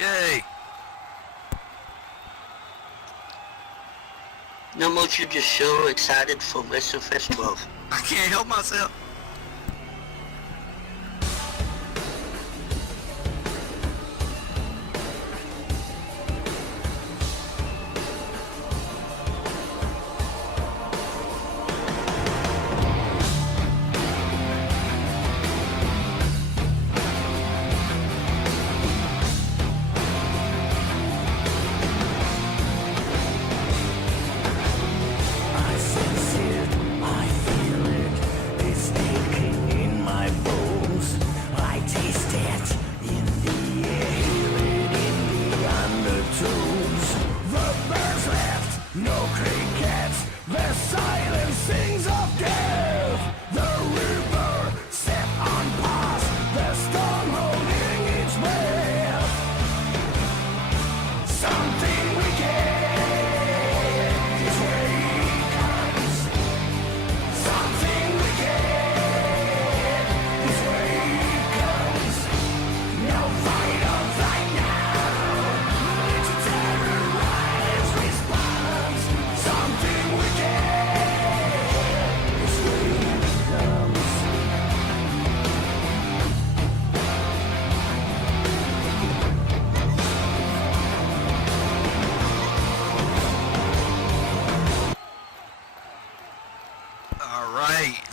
Yay! No more, you're just so excited for WrestleFest 12. I can't help myself.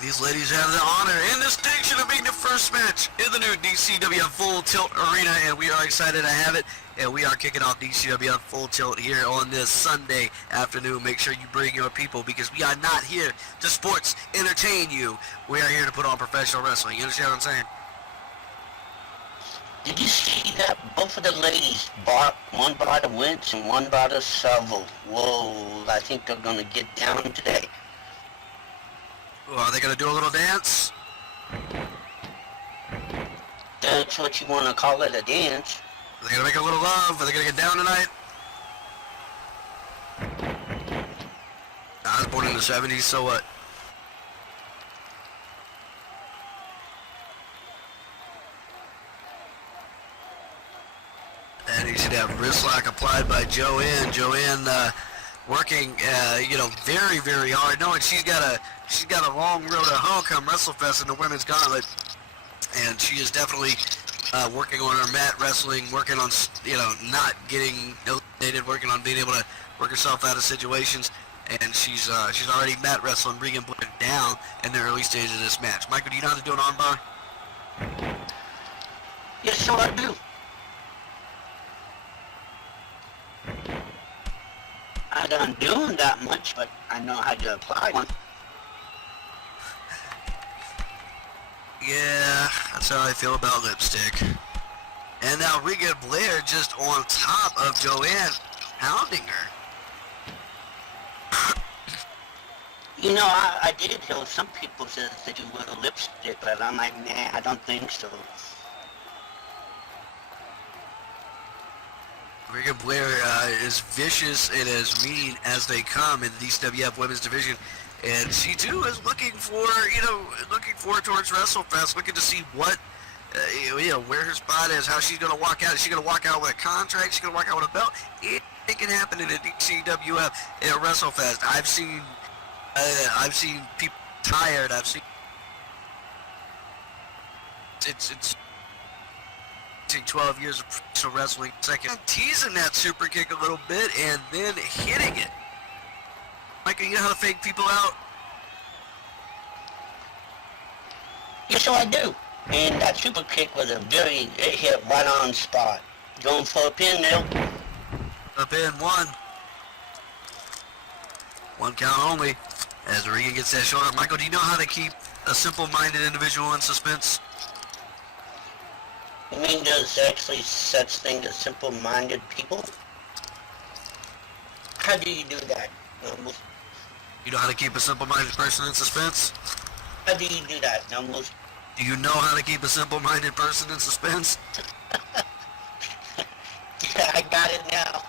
These ladies have the honor and distinction of being the first match in the new DCWF Full Tilt Arena, and we are excited to have it. And we are kicking off DCWF Full Tilt here on this Sunday afternoon. Make sure you bring your people, because we are not here to sports entertain you. We are here to put on professional wrestling. You understand what I'm saying? Did you see that both of the ladies one bought a winch and one bought a shovel? Whoa, I think they're going to get down today. Well, are they going to do a little dance? That's what you want to call it, a dance. Are they going to make a little love? Are they going to get down tonight? I was born in the 70s, so what? And you should have wrist lock applied by Joanne. Joanne working, very, very hard. Knowing she's got a long road to hoe come WrestleFest in the women's gauntlet, and she is definitely working on her mat wrestling, working on not getting eliminated, working on being able to work herself out of situations. And she's already mat wrestling Regan Blair down in the early stages of this match. Michael, do you know how to do an armbar? Yes, so I do. I don't do that much, but I know how to apply one. Yeah, that's how I feel about lipstick. And now Regan Blair just on top of Joanne, pounding her. You know, I did hear some people said that you wear a lipstick, but I'm like, nah, I don't think so. Regan Blair is vicious and as mean as they come in the DCWF Women's Division. And she too is looking forward towards WrestleFest, looking to see what, where her spot is, how she's going to walk out. Is she going to walk out with a contract? Is she going to walk out with a belt? It can happen in the DCWF at WrestleFest. I've seen people tired. I've seen it's 12 years of professional wrestling. Second, teasing that super kick a little bit and then hitting it. Michael, you know how to fake people out? Yes, so I do. And that super kick was it hit right on spot. Going for a pin now. Up in one. One count only. As Regan gets that shoulder. Michael, do you know how to keep a simple-minded individual in suspense? You mean there's actually such thing as simple-minded people? How do you do that? You know how to keep a simple-minded person in suspense? How do you do that, Numbers? Do you know how to keep a simple-minded person in suspense? Yeah, I got it now.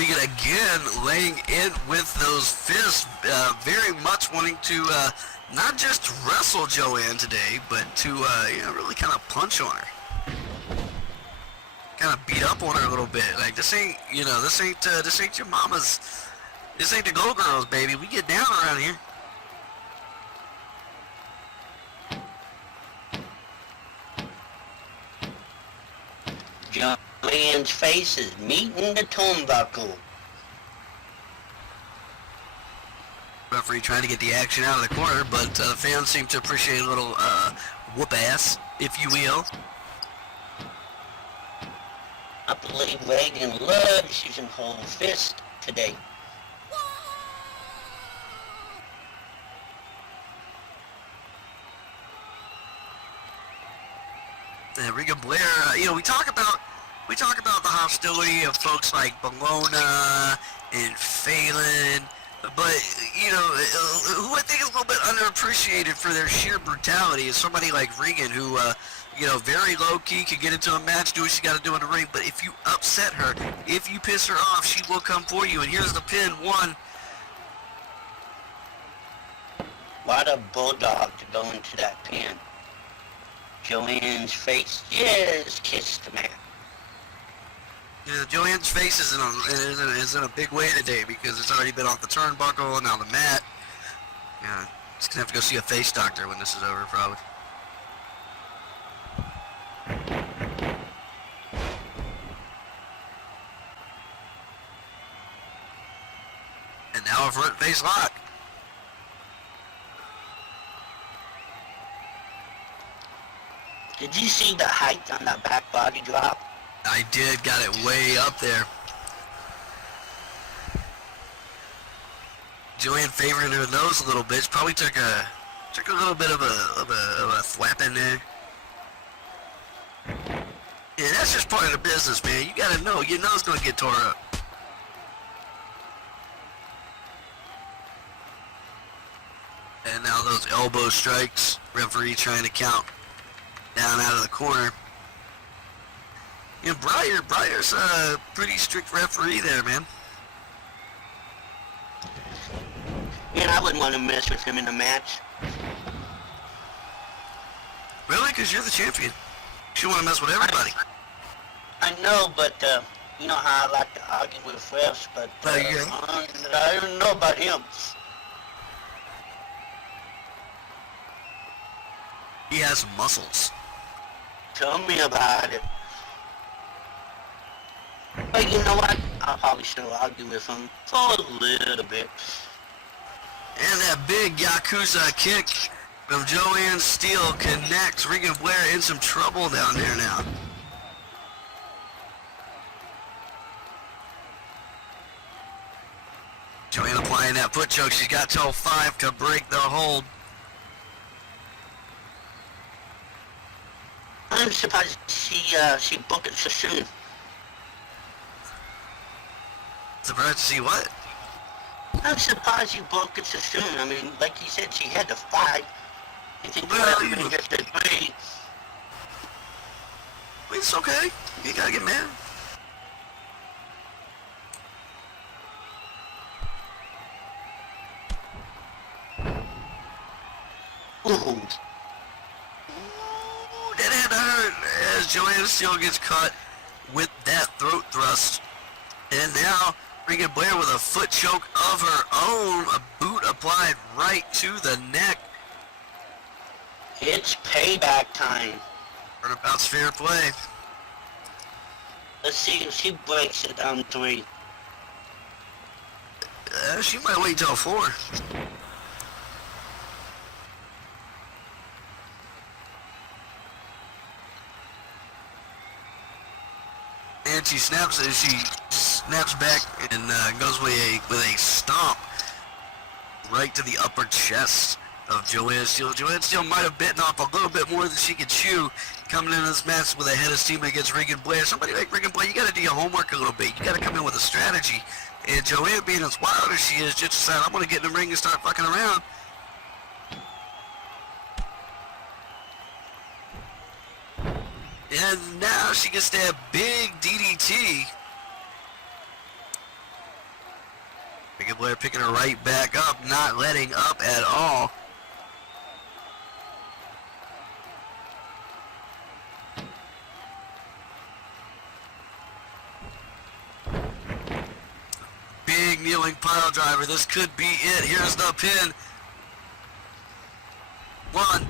Regan again laying in with those fists, very much wanting to not just wrestle Joanne today, but to really kind of punch on her, kind of beat up on her a little bit. Like this ain't your mama's, this ain't the Go Girls, baby. We get down around here. Joanne's face is meeting the turnbuckle. Referee trying to get the action out of the corner, but the fans seem to appreciate a little whoop ass, if you will. I believe Reagan loves using whole fist today. Regan Blair, we talk about the hostility of folks like Bologna and Phelan, but who I think is a little bit underappreciated for their sheer brutality is somebody like Regan, who very low key, can get into a match, do what she got to do in the ring, but if you upset her, if you piss her off, she will come for you. And here's the pin, one. What a bulldog to go into that pin. Joanne's face just kissed the man. Yeah, Joanne's face is in a big way today because it's already been off the turnbuckle and now the mat. Yeah, just gonna have to go see a face doctor when this is over, probably. And now a front face lock. Did you see the height on that back body drop? I did, got it way up there. Joanne favoring her nose a little bit. She probably took a little bit of a thwap in there. Yeah, that's just part of the business, man. You gotta know your nose gonna get tore up. And now those elbow strikes. Referee trying to count down out of the corner. Breyer's a pretty strict referee there, man. Man, I wouldn't want to mess with him in a match. Really? Because you're the champion. You want to mess with everybody. I know, but you know how I like to argue with refs, but I don't know about him. He has muscles. Tell me about it. But you know what? I'll probably still argue with him for a little bit. And that big Yakuza kick from Joanne Steele connects Regan Blair in some trouble down there now. Joanne applying that foot choke. She's got till 5 to break the hold. I'm surprised she booked it so soon. Surprised to see what? I'm surprised you booked it so soon. I mean, like you said, she had to fight. You think you were get to 3. It's okay. You gotta get mad. Ooh. That had to hurt as Joanne Steele gets caught with that throat thrust. And now Regan Blair with a foot choke of her own, a boot applied right to the neck. It's payback time. Turnabout's fair play. Let's see if she breaks it on 3. She might wait till 4. And she snaps back and goes with a stomp right to the upper chest of Joanne Steele. Joanne Steele might have bitten off a little bit more than she could chew coming into this match with a head of steam against Regan Blair. Somebody like Regan Blair, you got to do your homework a little bit. You got to come in with a strategy. And Joanne, being as wild as she is, just decided, I'm going to get in the ring and start fucking around. And now she gets that big DDT. Megan Blair picking her right back up, not letting up at all. Big kneeling pile driver. This could be it. Here's the pin. 1,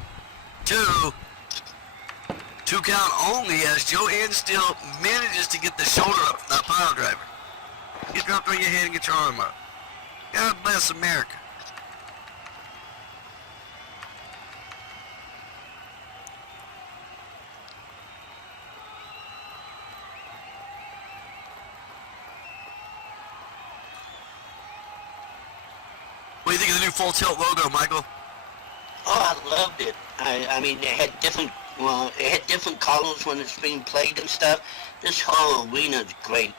2. 2 count only as Joanne still manages to get the shoulder up from that pile driver. Get dropped on your head and get your arm up. God bless America. What do you think of the new Full Tilt logo, Michael? Oh, I loved it. I mean, it had different colors when it's being played and stuff. This whole arena is great.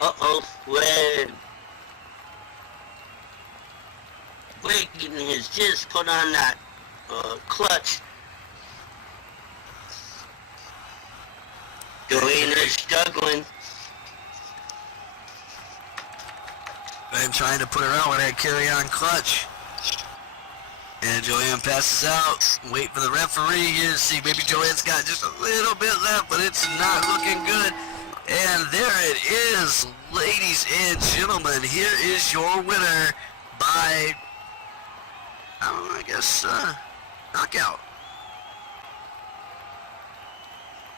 Uh-oh, Wiggin has just put on that clutch. Joanne is struggling. I'm trying to put her out with that carry-on clutch. And Joanne passes out. Wait for the referee here to see. Maybe Joanne's got just a little bit left, but it's not looking good. And there it is, ladies and gentlemen. Here is your winner by, I guess, knockout.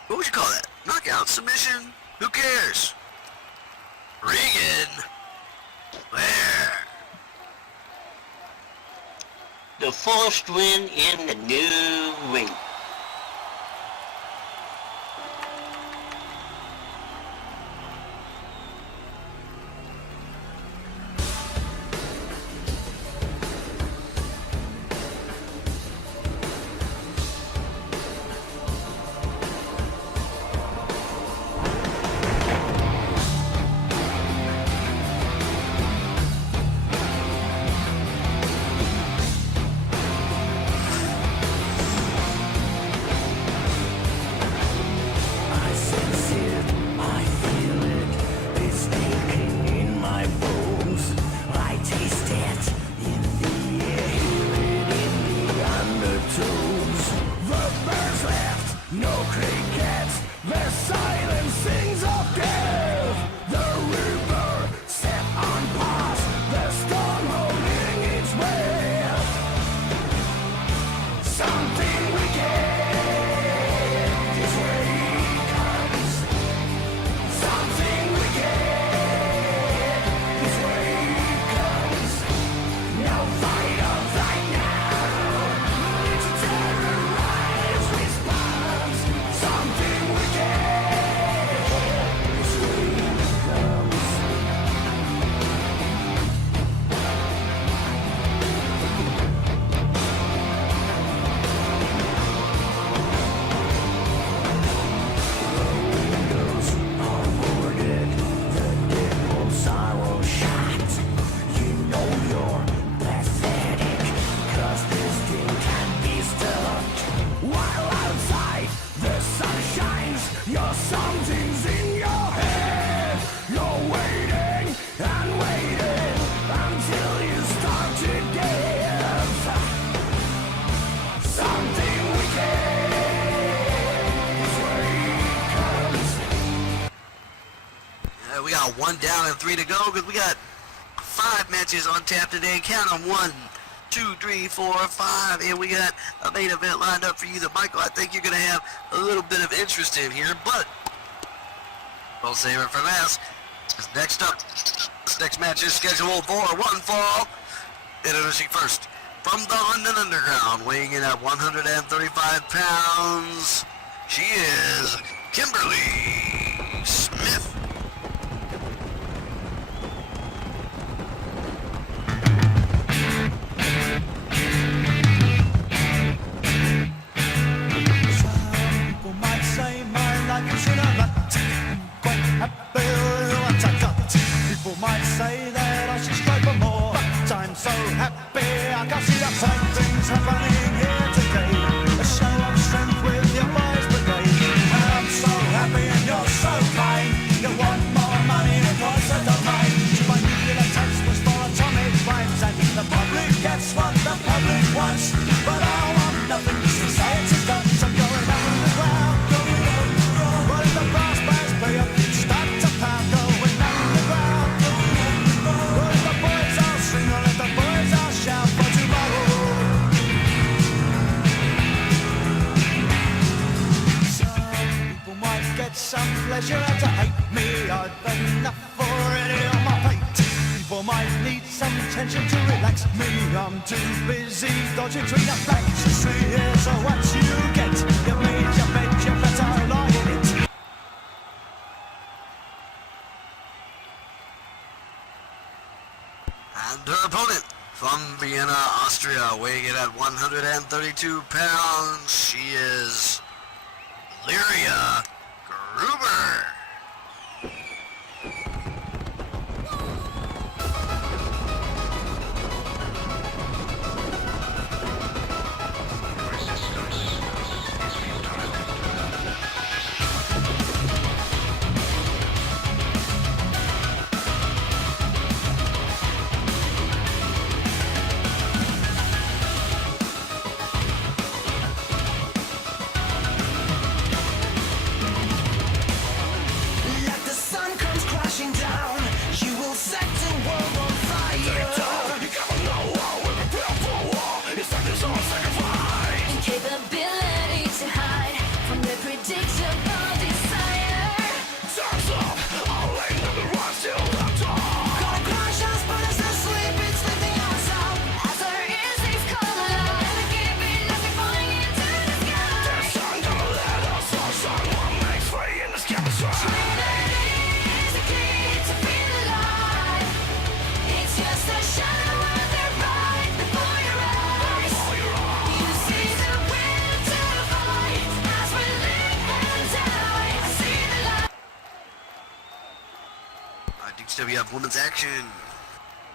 What would you call that? Knockout, submission? Who cares? Regan. There. The first win in the new ring. We got 1 down and 3 to go because we got 5 matches on tap today. Count them 1, 2, 3, 4, 5, and we got a main event lined up for you that, Michael, I think you're going to have a little bit of interest in here, but we'll save it for last. Next up, this next match is scheduled for one fall. Introducing first, from the London Underground, weighing in at 135 pounds, she is Kimberly Smith. People might say that I should strive for more, but I'm so happy I can see that something's happening here today. A show of strength with your boys brigade, and I'm so happy attention to relax me. I'm too busy dodging between the banks. You see here, so what you get? You made your bed, you better lie in it. And her opponent from Vienna, Austria, weighing in at 132 pounds, she is Lyria Gruber. DCWF Women's Action,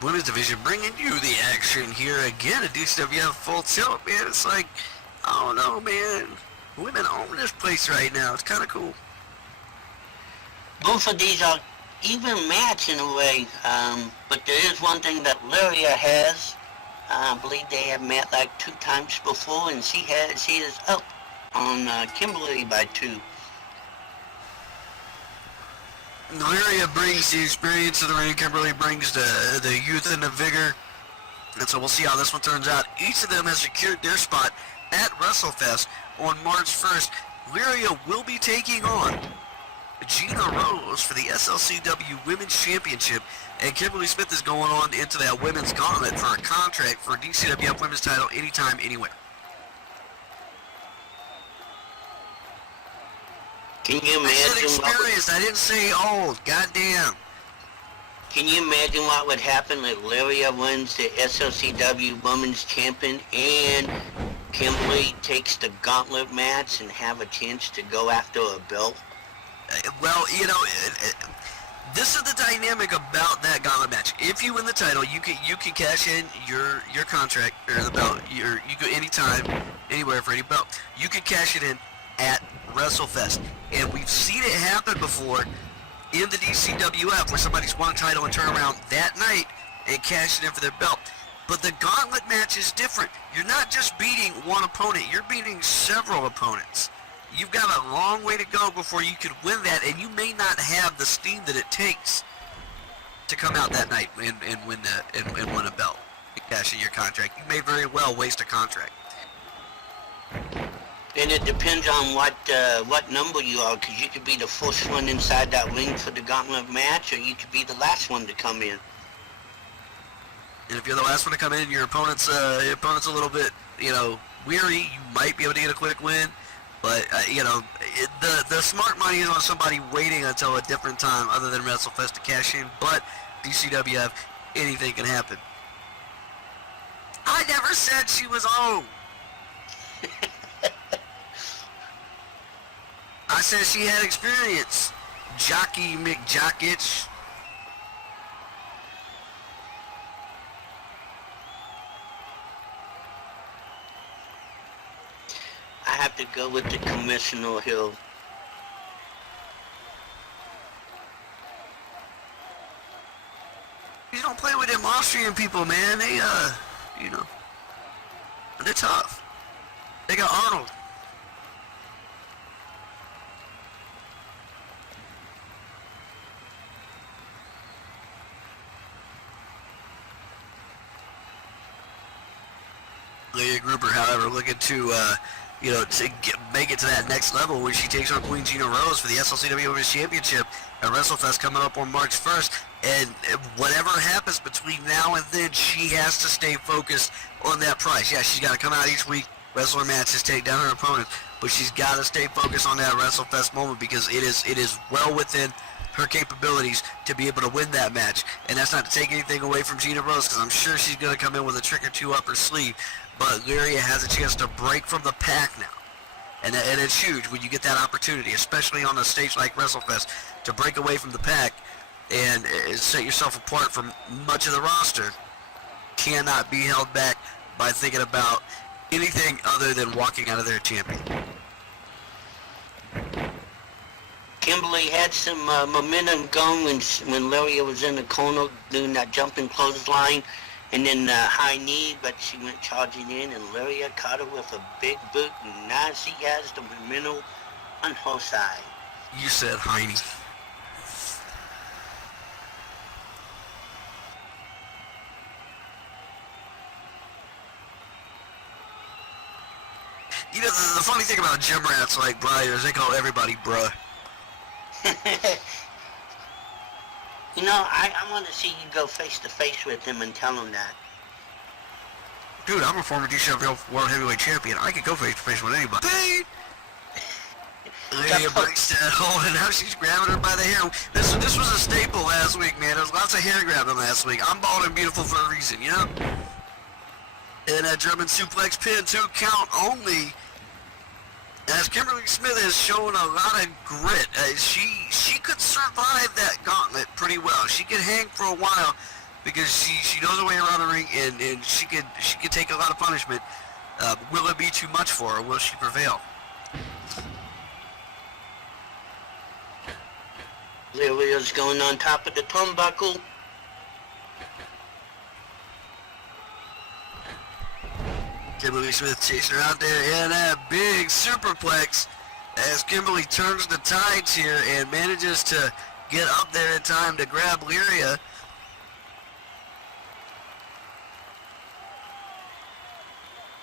Women's Division, bringing you the action here again at DCWF Full Tilt, man. It's like, I don't know, man. Women own this place right now. It's kind of cool. Both of these are even match in a way, but there is one thing that Lyria has. I believe they have met like 2 times before, and she is up on Kimberly by 2. Lyria brings the experience to the ring. Kimberly brings the youth and the vigor. And so we'll see how this one turns out. Each of them has secured their spot at WrestleFest on March 1st. Lyria will be taking on Gina Rose for the SLCW Women's Championship. And Kimberly Smith is going on into that women's gauntlet for a contract for a DCWF Women's title anytime, anywhere. Can you imagine? I said experienced. I didn't say old. Goddamn. Can you imagine what would happen if Lyria wins the SLCW Women's Champion and Kimberly takes the gauntlet match and have a chance to go after a belt? Well, you know, this is the dynamic about that gauntlet match. If you win the title, you can cash in your contract or the belt. You go anytime, anywhere for any belt. You can cash it in at WrestleFest, and we've seen it happen before in the DCWF where somebody's won a title and turn around that night and cash it in for their belt. But the gauntlet match is different. You're not just beating one opponent, you're beating several opponents. You've got a long way to go before you can win that, and you may not have the steam that it takes to come out that night and win a belt and cash in your contract. You may very well waste a contract. And it depends on what number you are, because you could be the first one inside that ring for the gauntlet match, or you could be the last one to come in. And if you're the last one to come in, your opponent's a little bit, weary. You might be able to get a quick win, but the smart money is on somebody waiting until a different time other than WrestleFest to cash in. But DCWF, anything can happen. I never said she was old. I said she had experience. Jockey McJockich. I have to go with the Commissioner Hill. You don't play with them Austrian people, man. They, they're tough. They got Arnold. Lyria Gruber, however, looking to make it to that next level when she takes on Queen Gina Rose for the SLCW Women's Championship at WrestleFest coming up on March 1st. And whatever happens between now and then, she has to stay focused on that prize. Yeah, she's got to come out each week, wrestle her matches, take down her opponents, but she's got to stay focused on that WrestleFest moment because it is well within her capabilities to be able to win that match. And that's not to take anything away from Gina Rose, because I'm sure she's going to come in with a trick or two up her sleeve. But Lyria has a chance to break from the pack now. And it's huge when you get that opportunity, especially on a stage like WrestleFest, to break away from the pack and set yourself apart from much of the roster. Cannot be held back by thinking about anything other than walking out of there champion. Kimberly had some momentum going when Lyria was in the corner doing that jumping clothesline and then high knee, but she went charging in and Lyria caught her with a big boot, and now she has the momentum on her side. You said high knee. You know, the funny thing about gym rats like Brian is they call everybody bruh. You know, I want to see you go face to face with him and tell him that. Dude, I'm a former DCWF World Heavyweight Champion. I could go face to face with anybody. Lyria breaks that hold, and now she's grabbing her by the hair. This was a staple last week, man. There was lots of hair grabbing last week. I'm bald and beautiful for a reason, you know? And that German suplex pin, 2 count only. As Kimberly Smith has shown a lot of grit, she could survive that gauntlet pretty well. She could hang for a while because she knows her way around the ring, and she could take a lot of punishment. Will it be too much for her? Will she prevail? Lyria's going on top of the turnbuckle. Kimberly Smith chasing her out there in that big superplex as Kimberly turns the tides here and manages to get up there in time to grab Lyria.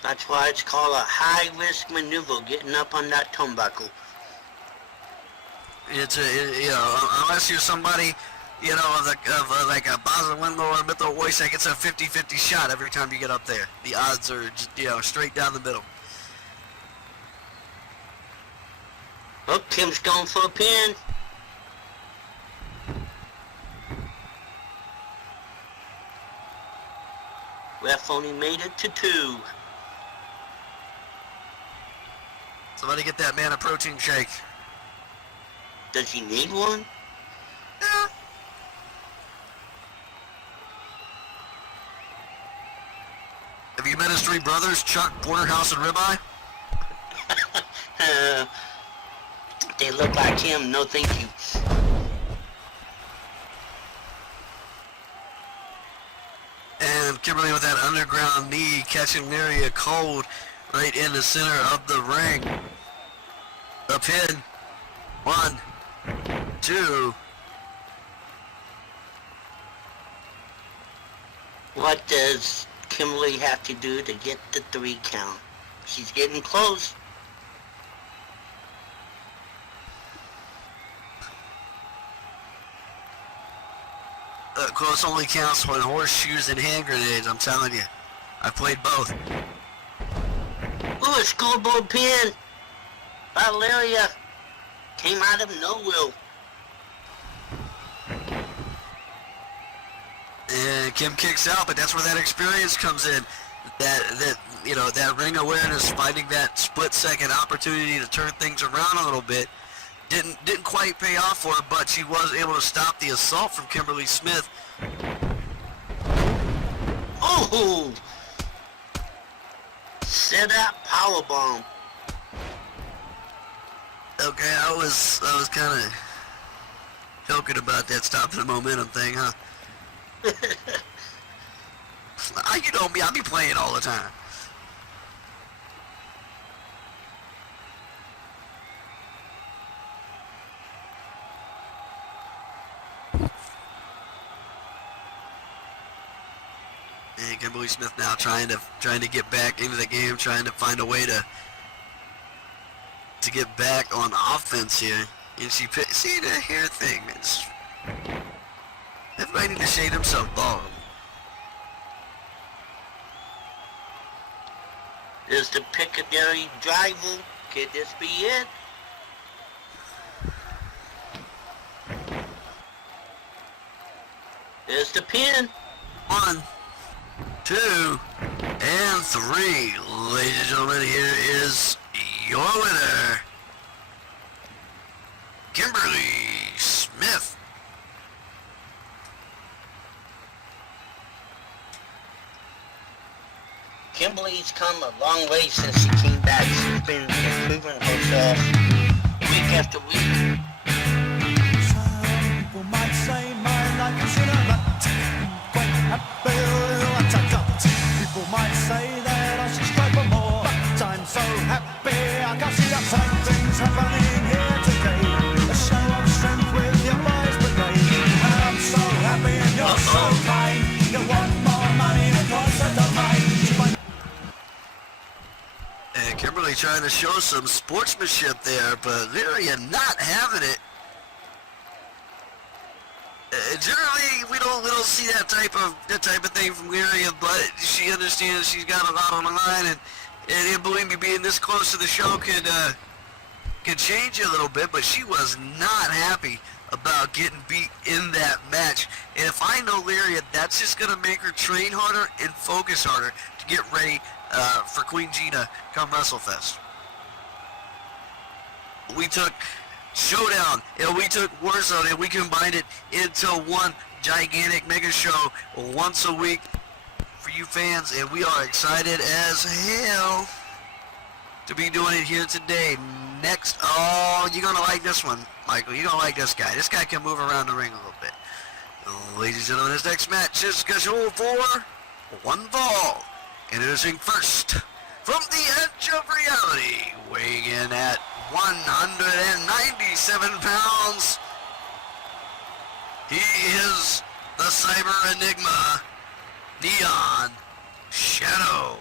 That's why it's called a high-risk maneuver, getting up on that turnbuckle. It's unless you're somebody, like a Basel Windlow or Mytho Wojcik, it's a 50-50 shot every time you get up there. The odds are just, straight down the middle. Oh, Kim's going for a pin. Ref only made it to 2. Somebody get that man a protein shake. Does he need one? Yeah. Have you met his 3 brothers, Chuck, Porterhouse, and Ribeye? They look like him, no thank you. And Kimberly with that underground knee catching Lyria cold right in the center of the ring. A pin. 1, 2. What does Kimberly have to do to get the 3 count? She's getting close. Close only counts when horseshoes and hand grenades, I'm telling you. I played both. Ooh, a scoreboard pin. Lyria came out of nowhere. And Kim kicks out, but that's where that experience comes in. That ring awareness, finding that split-second opportunity to turn things around a little bit. Didn't quite pay off for her, but she was able to stop the assault from Kimberly Smith. Oh! Set up powerbomb. Okay, I was kind of joking about that stopping the momentum thing, huh? You know me, I be playing all the time. And Kimberly Smith now trying to get back into the game, trying to find a way to to get back on offense here. And she see the hair thing. Everybody need to shade himself bald. Is the Piccadilly driver? Could this be it? There's the pin. 1, 2, and 3. Ladies and gentlemen, here is your winner, Kimberly Smith. Kimberly's come a long way since she came back. She's been improving herself week after week. Some people might say my life is in a rut. Quite happy with what I got. People might say that I should strive for more, but I'm so happy I can see that same things happening here today. A show of strength with your boys brigade. And I'm so happy and you're so kind. You want more money and closer to mine. And Kimberly trying to show some sportsmanship there, but Lyria not having it. Generally, we don't see that type of thing from Lyria, but she understands she's got a lot on the line, and believe me, being this close to the show could change a little bit. But she was not happy about getting beat in that match. And if I know Lyria, that's just gonna make her train harder and focus harder to get ready for Queen Gina come WrestleFest. We took Showdown and we took Warzone and we combined it into one gigantic mega show once a week for you fans, and we are excited as hell to be doing it here today. Next, oh, you're gonna like this one, Michael. You're gonna like this guy. This guy can move around the ring a little bit. Ladies and gentlemen, this next match is scheduled for one fall. Introducing first, from the edge of reality, weighing in at 197 pounds, he is the Cyber Enigma, Neon Shadow.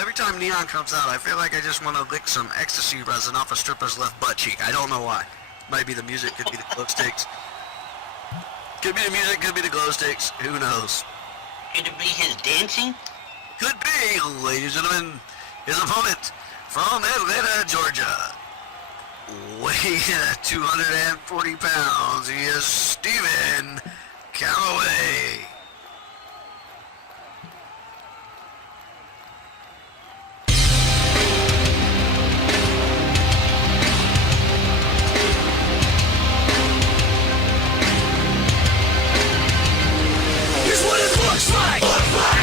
Every time Neon comes out, I feel like I just want to lick some ecstasy resin off a stripper's left butt cheek. I don't know why. Might be the music, could be the glow sticks. Could be the music, could be the glow sticks. Who knows? Could it be his dancing? Could be, ladies and gentlemen, his opponent from Atlanta, Georgia. Weighing at 240 pounds, he is Stephen Calloway.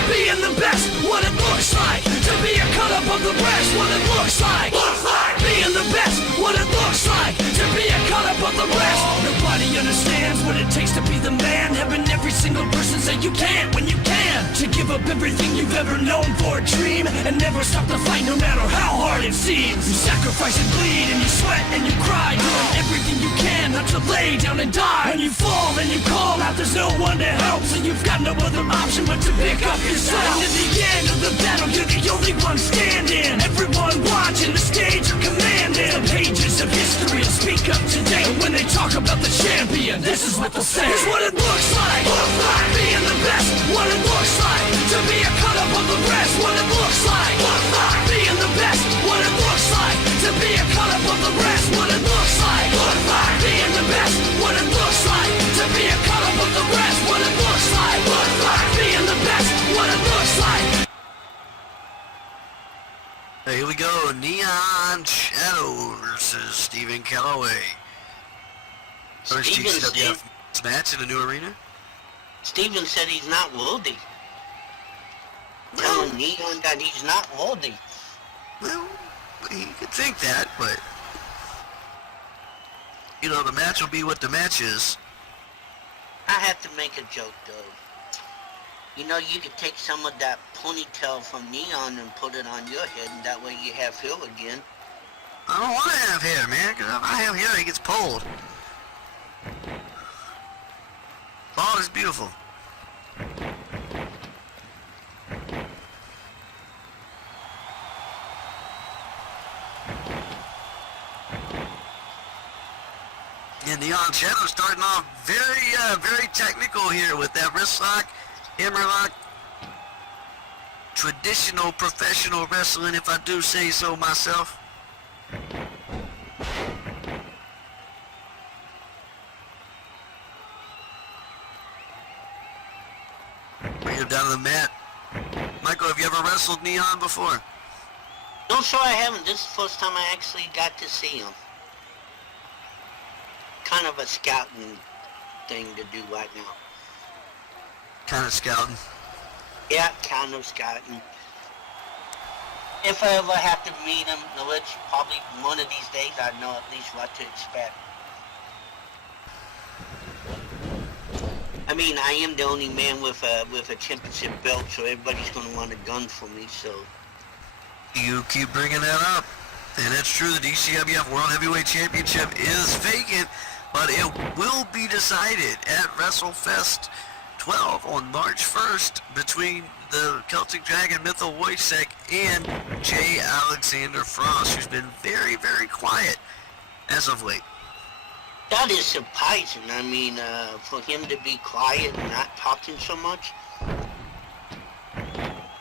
Being the best, what it looks like. To be a cut-up of the breast, what it looks like. Being the best, what it looks like. To be a cut-up of the breast. Nobody understands what it takes to be the man. Having every single person say you can't when you can. To give up everything you've ever known for a dream. And never stop the fight no matter how hard it seems. You sacrifice and bleed and you sweat and you cry. Doing everything you can not to lay down and die. When you fall and you call out, there's no one to help. So you've got no other option but to pick up yourself. And at the end of the battle, you're the only one standing. Everyone watching the stage, you're commanding. The pages of history talk about the champion, this is what they'll say. It's what it looks like, being the best. What it looks like, to be a cut up of the rest. What it looks like, being the best. What it looks like, to be a cut up of the rest. What it looks like, being the best. What it looks like, to be a cut up of the rest. What it looks like, being the best. What it looks like. Here we go, Neon Shadow versus Stephen Calloway. First DCWF match in a new arena. Steven said he's not worthy. Telling Neon that he's not worthy. Well, you could think that, but you know, the match will be what the match is. I have to make a joke though. You know, you could take some of that ponytail from Neon and put it on your head, and that way you have hair again. I don't want to have hair, man, because if I have hair, it gets pulled. Bald is beautiful. And Neon Shadow starting off very technical here with that wrist lock, hammerlock. Traditional professional wrestling, if I do say so myself. Bring him down to the mat. Michael, have you ever wrestled Neon before? No, sir, I haven't. This is the first time I actually got to see him. Kind of a scouting thing to do right now. Kind of scouting. Yeah, kind of scouting. If I ever have to meet him, which probably one of these days, I know at least what to expect. I mean, I am the only man with a championship belt, so everybody's going to want a gun for me, so... You keep bringing that up, and it's true, the DCWF World Heavyweight Championship is vacant, but it will be decided at WrestleFest 12 on March 1st between the Celtic Dragon Mythal Wojciech and J. Alexander Frost, who's been very quiet as of late. That is surprising. I mean, for him to be quiet and not talking so much.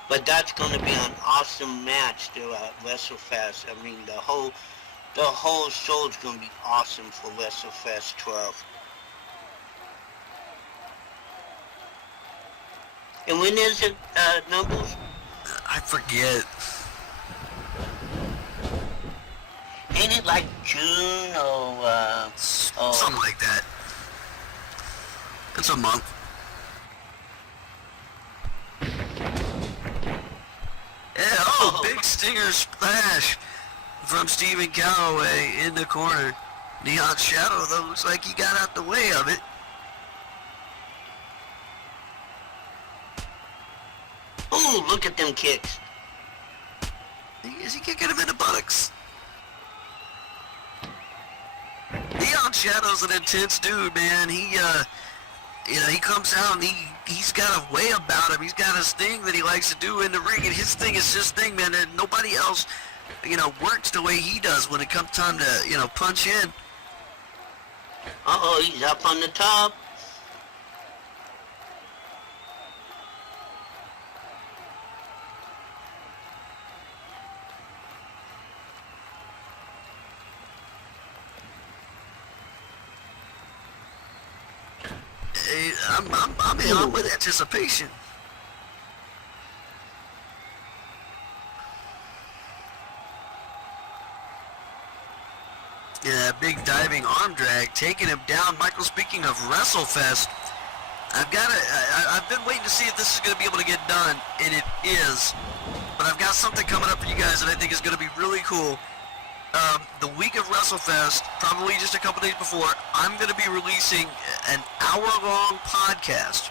But that's going to be an awesome match to WrestleFest. I mean, the whole show is going to be awesome for WrestleFest 12. And when is it, Numbers? I forget. Ain't it like June or Something like that. It's a month. Yeah, big stinger splash from Stephen Calloway in the corner. Neon Shadow, though, looks like he got out the way of it. Ooh, look at them kicks. Is he kicking him in the buttocks? Neon Shadow's an intense dude, man. He comes out and he's got a way about him. He's got his thing that he likes to do in the ring, and his thing is his thing, man. And nobody else, works the way he does when it comes time to, punch in. Uh-oh, he's up on the top. I'm with anticipation. Yeah, big diving arm drag, taking him down. Michael, speaking of WrestleFest, I've been waiting to see if this is going to be able to get done, and it is. But I've got something coming up for you guys that I think is going to be really cool. The week of WrestleFest, probably just a couple days before, I'm going to be releasing an hour-long podcast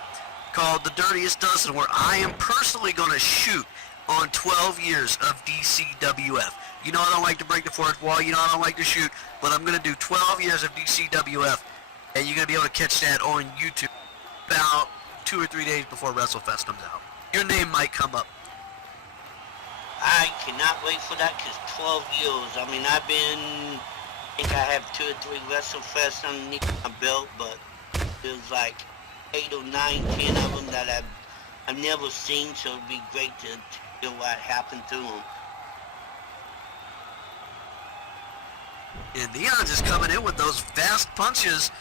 called The Dirtiest Dozen, where I am personally going to shoot on 12 years of DCWF. You know I don't like to break the fourth wall, you know I don't like to shoot, but I'm going to do 12 years of DCWF, and you're going to be able to catch that on YouTube about 2 or 3 days before WrestleFest comes out. Your name might come up. I cannot wait for that, because 12 years, I mean, I've been think I have 2 or 3 WrestleFests underneath my belt, but there's like 8 or 9, 10 of them that I've never seen, so it'd be great to hear what happened through them. And Neon just coming in with those fast punches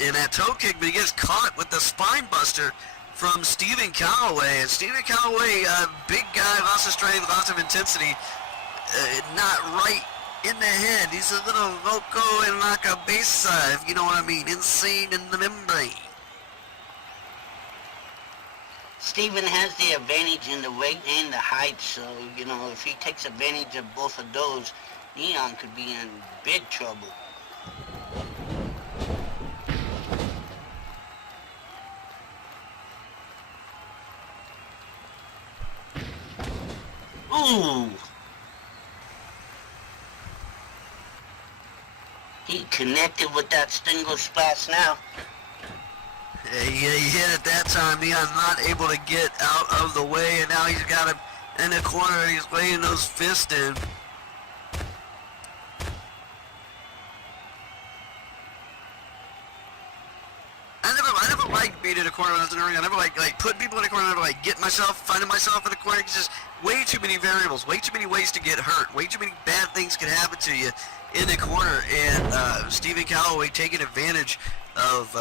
in that toe kick, but he gets caught with the spine buster from Stephen Calloway. And Stephen Calloway, big guy, lots of strength, lots of intensity, not right in the head. He's a little loco and like a cabeza, if you know what I mean, insane in the membrane. Steven has the advantage in the weight and the height, so, you know, if he takes advantage of both of those, Neon could be in big trouble. Ooh! He connected with that Stinger splash now. He hit it that time. Neon's not able to get out of the way, and now he's got him in the corner, and he's laying those fists in. I never liked being in a corner when I was in the ring. I never like putting people in a corner. I never like finding myself in a corner. It's just way too many variables, way too many ways to get hurt, way too many bad things can happen to you in the corner. And Stephen Calloway taking advantage of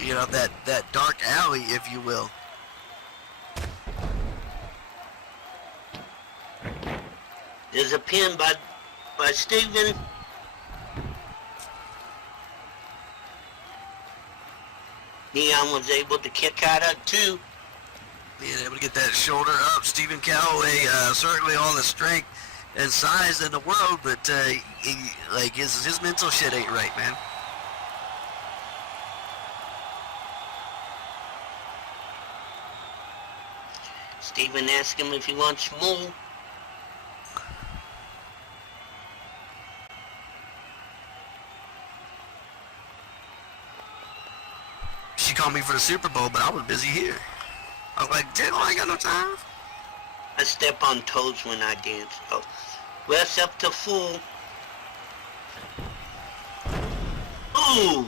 you know, that dark alley, if you will. There's a pin by Steven. Neon was able to kick out of too. Being able to get that shoulder up. Stephen Calloway, certainly all the strength and size in the world, but his mental shit ain't right, man. Steven asked him if he wants more. She called me for the Super Bowl, but I was busy here. I was like, damn, I ain't got no time. I step on toes when I dance. Oh, rest up to full. Ooh!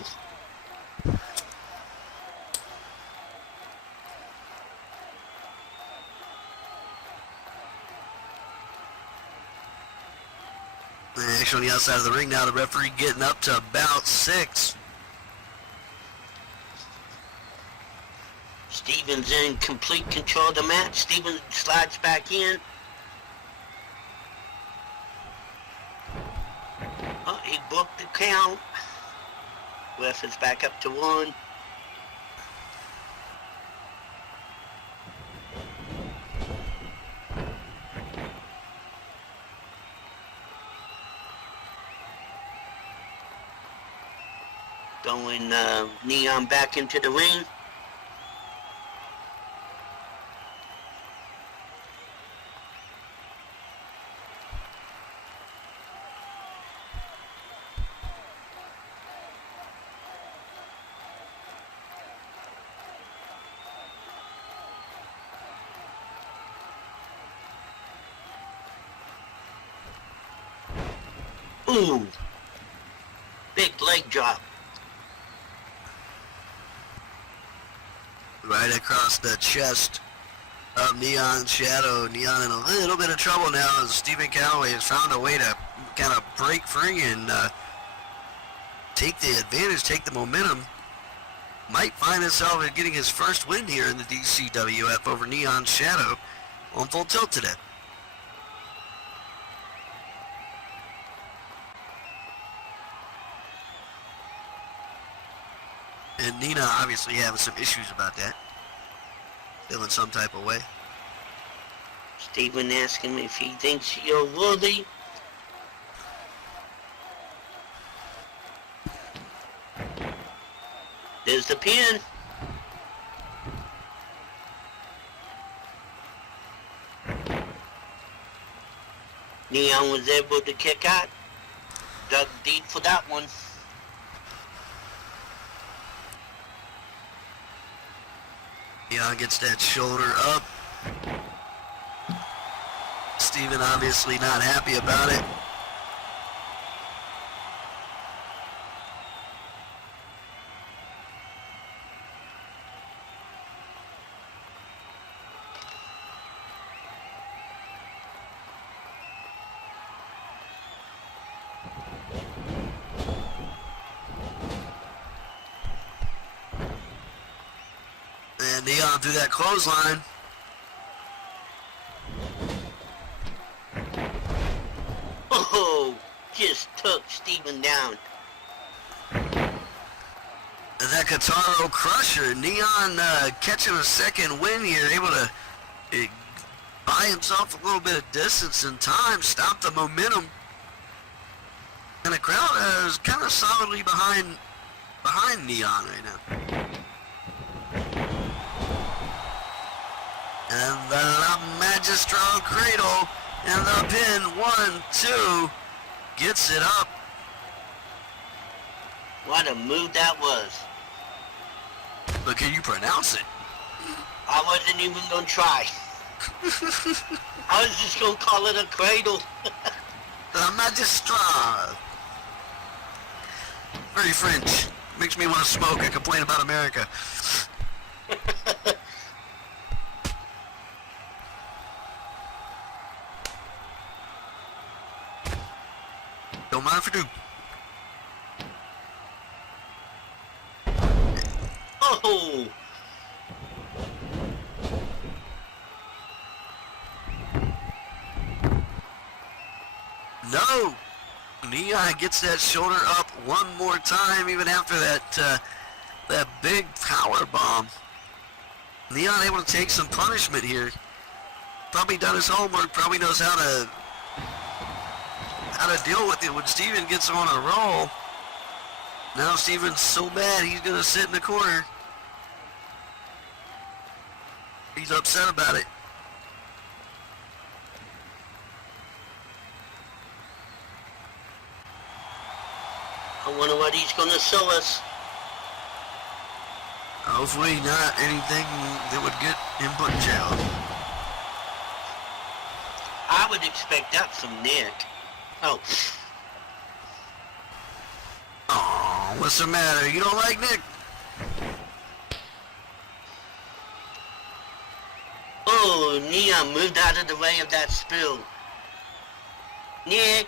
Actually, on the outside of the ring now, the referee getting up to about 6. Steven's in complete control of the match. Steven slides back in. Oh, he booked the count. Ref is back up to 1. Going Neon back into the ring. Ooh, big leg drop. Right across the chest of Neon's Shadow. Neon in a little bit of trouble now as Stephen Calloway has found a way to kind of break free and take the advantage, take the momentum. Might find himself in getting his first win here in the DCWF over Neon's Shadow on Full Tilt today. And Nina obviously having some issues about that. Feeling some type of way. Steven asked him if he thinks you're worthy. There's the pin. Neon was able to kick out. Dug deep for that one. Neon gets that shoulder up. Steven obviously not happy about it. Neon through that clothesline. Oh, just took Steven down. And that Kataro Crusher, Neon catching a second win here, able to buy himself a little bit of distance and time, stop the momentum. And the crowd is kind of solidly behind Neon right now. And the La Magistral Cradle and the pin, 1, 2, gets it up. What a move that was. But can you pronounce it? I wasn't even gonna try. I was just gonna call it a cradle. La Magistral. Very French. Makes me want to smoke and complain about America. Don't mind if I do. Oh! No! Neon gets that shoulder up one more time, even after that that big power bomb. Neon able to take some punishment here. Probably done his homework. Probably knows how to deal with it when Steven gets on a roll. Now Steven's so mad he's gonna sit in the corner. He's upset about it. I wonder what he's gonna show us. Hopefully not anything that would get him put in jail. I would expect that from Nick. Oh. Oh, what's the matter? You don't like Nick? Oh, Neon moved out of the way of that spill. Nick,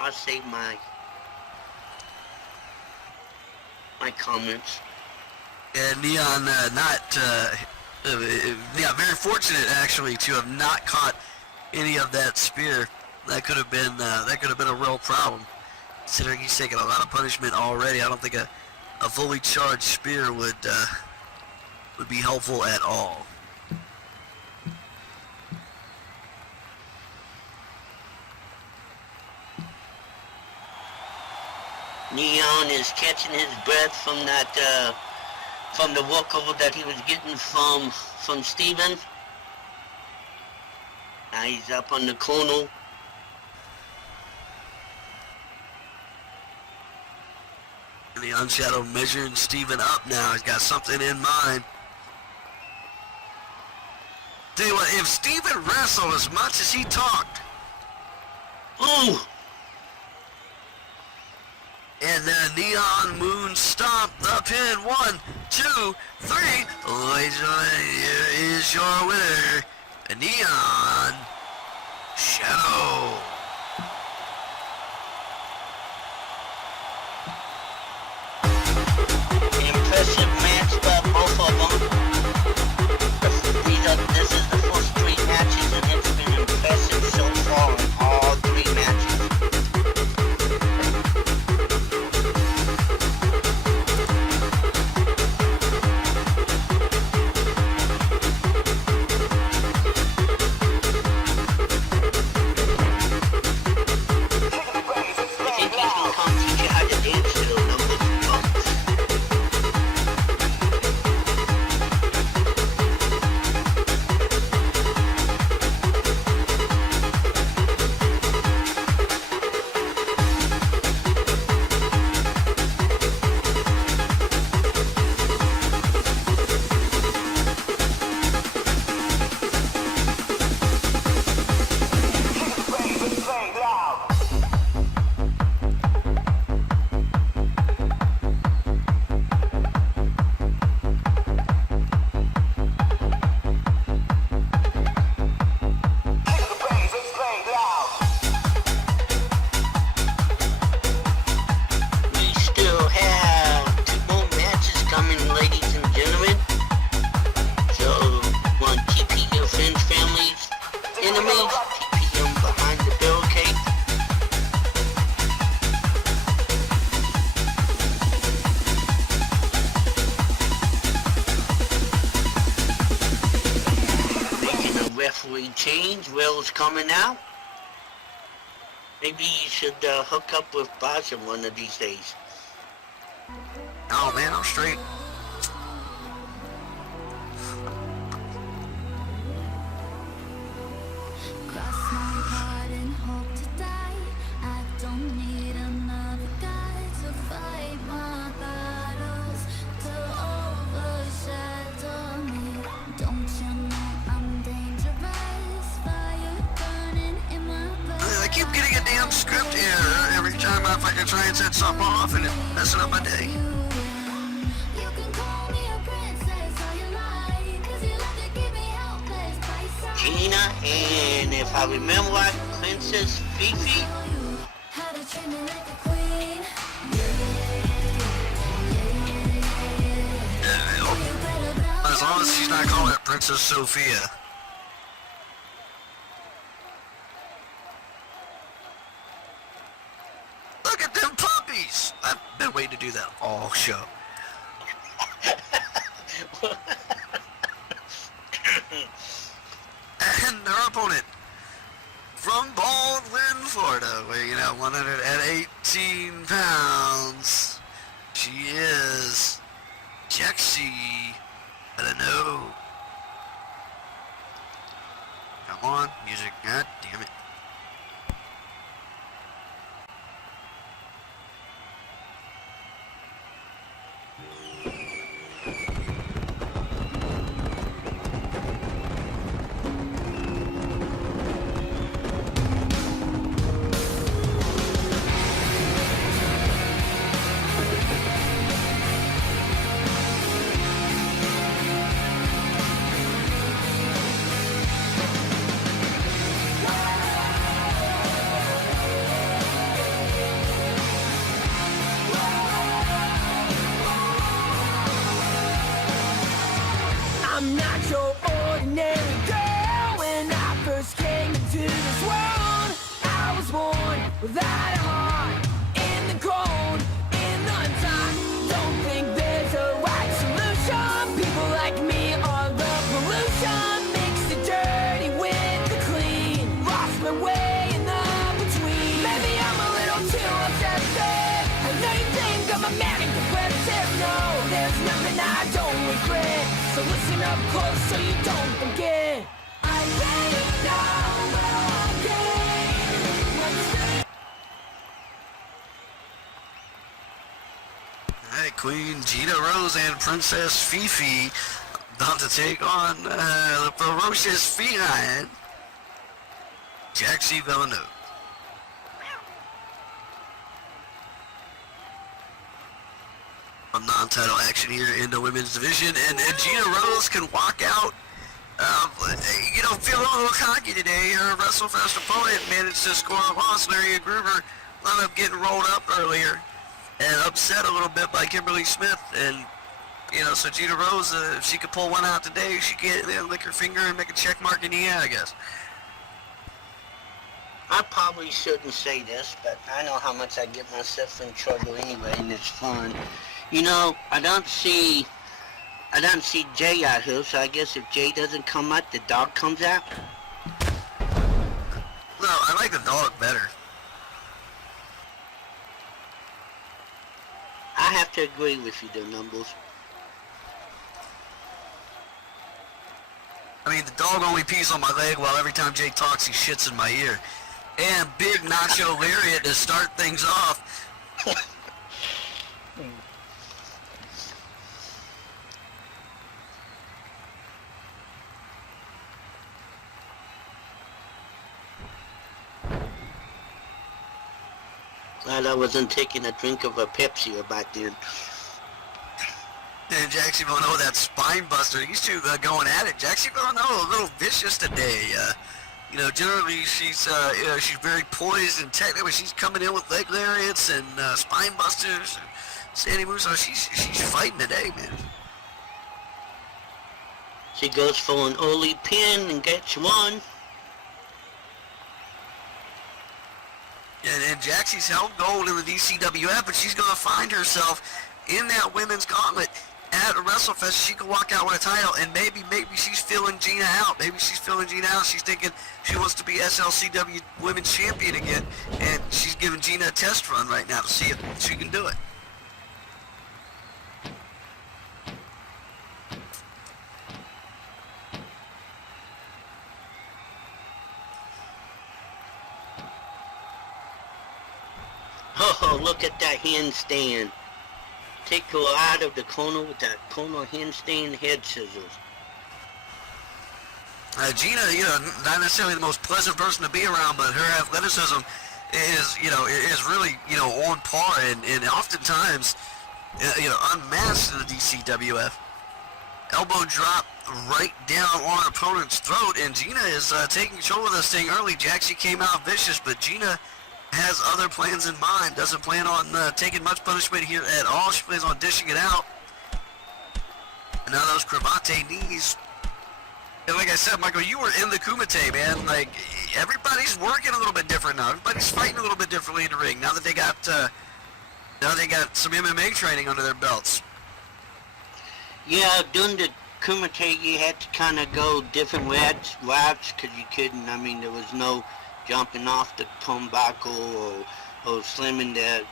I'll save my comments. And Neon, very fortunate actually to have not caught any of that spear. That could have been a real problem. Considering he's taken a lot of punishment already, I don't think a fully charged spear would be helpful at all. Neon is catching his breath from that, from the walkover that he was getting from Steven. Now he's up on the corner. And the Unshadowed measuring Steven up now. He's got something in mind. Tell you what, if Steven wrestled as much as he talked, Ooh! and the Neon Moon stomp the pin. 1, 2, 3. Ladies and gentlemen, here is your winner, Neon Shadow. Impressive match by both of them. This is the first 3 matches, and it's been impressive so far in all 3 matches. change. Will's coming out. Maybe you should hook up with Boston one of these days. Oh man, I'm straight. Cross my heart and hope to die. I don't need another guy to fight my battles, to overshadow me. Don't you know I'm dangerous? Fire burning in my blood. I keep getting a damn script error every time I fucking try and set something off and it's messing up my day. You can call me a princess all you like, 'cause you love to keep me helpless by side. Gina, and if I remember right, Princess Fifi. How to treat me like a queen. As long as she's not calling it Princess Sophia. Look at them puppies! I've been waiting to do that all show. And their opponent from Baldwin, Florida, weighing out 118 pounds. She is Jexy. I don't know. Come on, music. God damn it. I'm not your ordinary girl. When I first came into this world, I was born without a heart, in the cold, in the dark. Don't think there's a right solution. People like me are the pollution. Mix the dirty with the clean. Lost my way in the between. Maybe I'm a little too obsessive. I know you think I'm a manic depressive. No, there's nothing I don't regret. So listen up close so you don't forget. I can't know again. Alright, Queen Gina Rose and Princess Fifi about to take on the ferocious feline, Jaxie Villeneuve. From non-title action here in the women's division, and Gina Rose can walk out, feeling a little cocky today. Her WrestleFest opponent managed to score a loss. Larry Gruber wound up getting rolled up earlier and upset a little bit by Kimberly Smith, and so Gina Rose, if she could pull one out today, she could lick her finger and make a check mark in the air, I guess. I probably shouldn't say this, but I know how much I get myself in trouble anyway, and it's fun. I don't see Jay out here, so I guess if Jay doesn't come out, the dog comes out. No, I like the dog better. I have to agree with you, the numbers. I mean, the dog only pees on my leg while every time Jay talks, he shits in my ear. And big Nacho Lariat to start things off. Glad I wasn't taking a drink of a Pepsi back then. And Jaxie Villeneuve, that spine buster, these two going at it. Jaxie Villeneuve a little vicious today. Generally she's very poised and technical. She's coming in with leg lariats and spine busters and standing moves. So she's fighting today, man. She goes for an early pin and gets one. And Jaxie's held gold in the DCWF, but she's going to find herself in that women's gauntlet at WrestleFest, she could walk out with a title, and maybe she's feeling Gina out. Maybe she's feeling Gina out. She's thinking she wants to be SLCW Women's Champion again, and she's giving Gina a test run right now to see if she can do it. Oh, look at that handstand. Take her out of the corner with that corner handstand head scissors. Gina, not necessarily the most pleasant person to be around, but her athleticism is really, on par and oftentimes, unmatched in the DCWF. Elbow drop right down on her opponent's throat, and Gina is taking control of this thing early. Jaxie came out vicious, but Gina has other plans in mind. Doesn't plan on taking much punishment here at all. She plans on dishing it out. And now those cravate knees. And like I said, Michael, you were in the Kumite, man. Like, everybody's working a little bit different now. Everybody's fighting a little bit differently in the ring now that they got some MMA training under their belts. Yeah, during the Kumite, you had to kind of go different routes because you couldn't. I mean, there was no jumping off the turnbuckle or slamming the,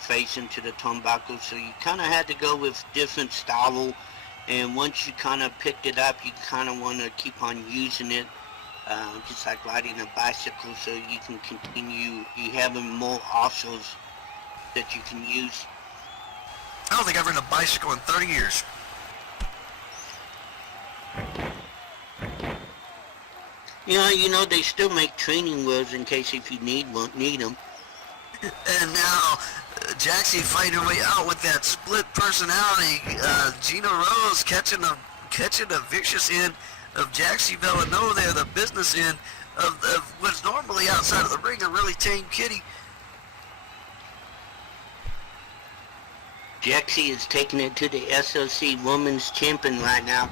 face into the turnbuckle. So you kind of had to go with different style. And once you kind of picked it up, you kind of want to keep on using it, just like riding a bicycle, so you can continue. You having more muscles that you can use. I don't think I've ridden a bicycle in 30 years. They still make training wheels in case if you need them. And now, Jaxie fighting her way out with that split personality. Gina Rose catching the vicious end of Jaxie Villanova there, the business end of what's normally outside of the ring a really tame kitty. Jaxie is taking it to the SLC Women's Champion right now.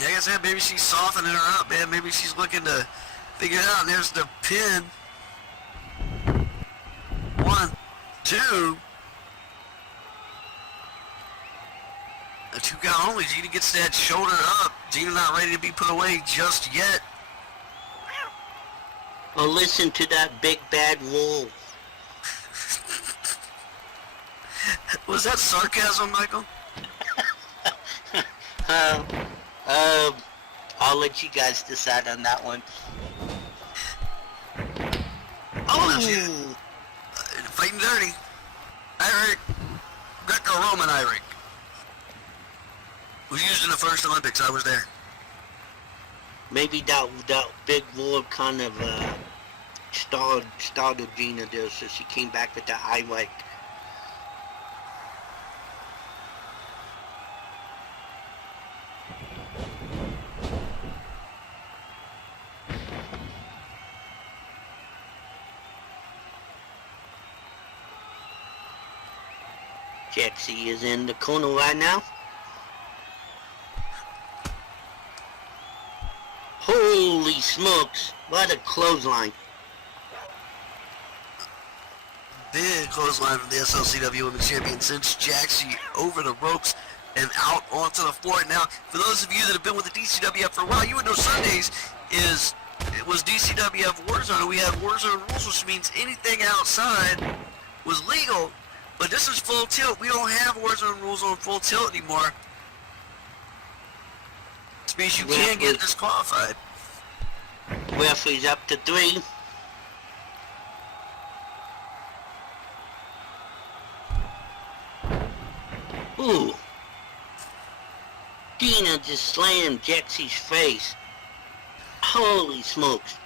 Yeah, like I said, maybe she's softening her up, man. Maybe she's looking to figure it out. And there's the pin. 1, 2. A 2 count only. Gina gets that shoulder up. Gina not ready to be put away just yet. Oh, listen to that big bad wolf. Was that sarcasm, Michael? I'll let you guys decide on that one. Oh! Fighting dirty. Iric. Greco-Roman Iric. Was used in the first Olympics. I was there. Maybe that big wolf kind of startled Gina there, so she came back with the Iric. Jaxie is in the corner right now. Holy smokes, what a clothesline. Big clothesline from the SLCW Women's Champion sends Jaxie over the ropes and out onto the floor. Now, for those of you that have been with the DCWF for a while, you would know Sundays was DCWF Warzone, and we had Warzone rules, which means anything outside was legal. But this is full tilt. We don't have Warzone rules on full tilt anymore. This means you can get disqualified. Referee's up to 3. Ooh. Gina just slammed Jaxie's face. Holy smokes.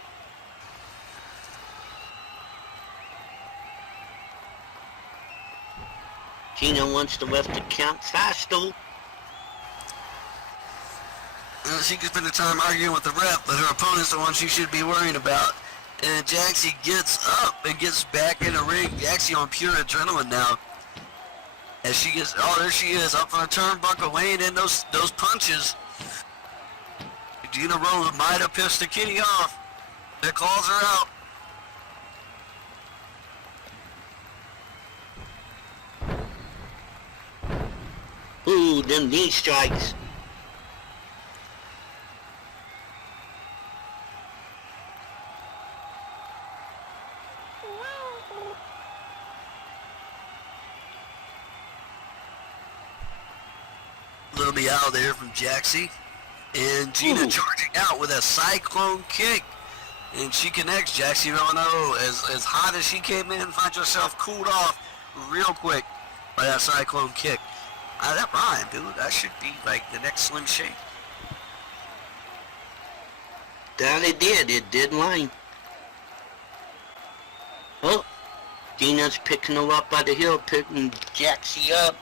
Gina wants the ref to count faster. She could spend the time arguing with the ref, but her opponent's the one she should be worrying about. And Jaxie gets up and gets back in the ring. Jaxie on pure adrenaline now. As she gets, there she is, up on a turnbuckle, laying in those punches. Gina Rose might have pissed the kitty off. That calls her out. Ooh, them knee strikes. Little me out there from Jaxie. And Gina Ooh. charging out with a cyclone kick. And she connects. Jaxie Villano, as hot as she came in, finds herself cooled off real quick by that cyclone kick. That rhymed, dude. That should be like the next Slim Shady. That it did. It did line. Oh, Gina's picking her up by the heel, picking Jaxie up.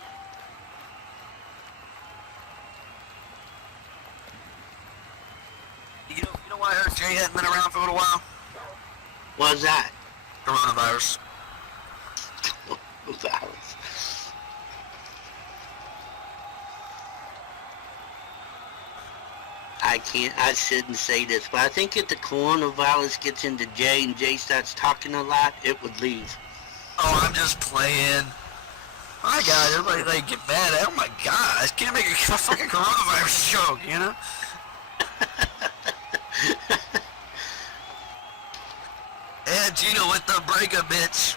You know why I heard Jay hadn't been around for a little while? What's that? Coronavirus. I shouldn't say this, but I think if the coronavirus gets into Jay and Jay starts talking a lot, it would leave. Oh, I'm just playing. My God, everybody like get mad at. Oh my God, I can't make a fucking coronavirus joke, you know? And Gina with the breaker, bitch.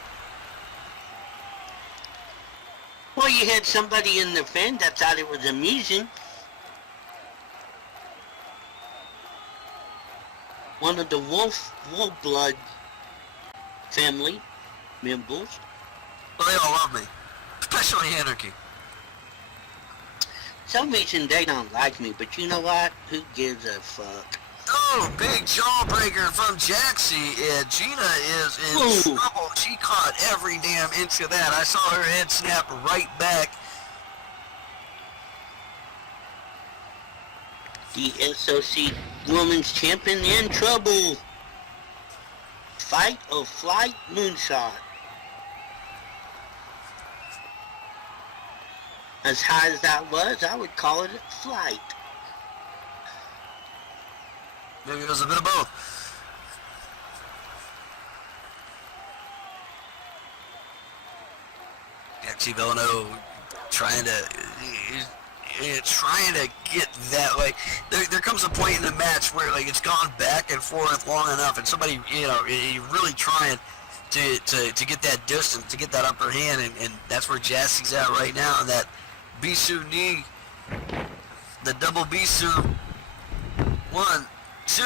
Well, you had somebody in the fan that thought it was amusing. One of the Wolf Blood family members. Well, they all love me, especially Anarchy. Some reason they don't like me, but you know what? Who gives a fuck? Oh, big jawbreaker from Jaxie. Gina is in Ooh. trouble. She caught every damn inch of that. I saw her head snap right back. The SOC Women's Champion in trouble. Fight or flight moonshot. As high as that was, I would call it a flight. Maybe it was a bit of both. Jaxie Villano trying to get that, like, there comes a point in the match where, like, it's gone back and forth long enough, and somebody, you know, really trying to get that distance, to get that upper hand, and that's where Jassie's at right now, and that Bisu knee, the double Bisu, 1, 2,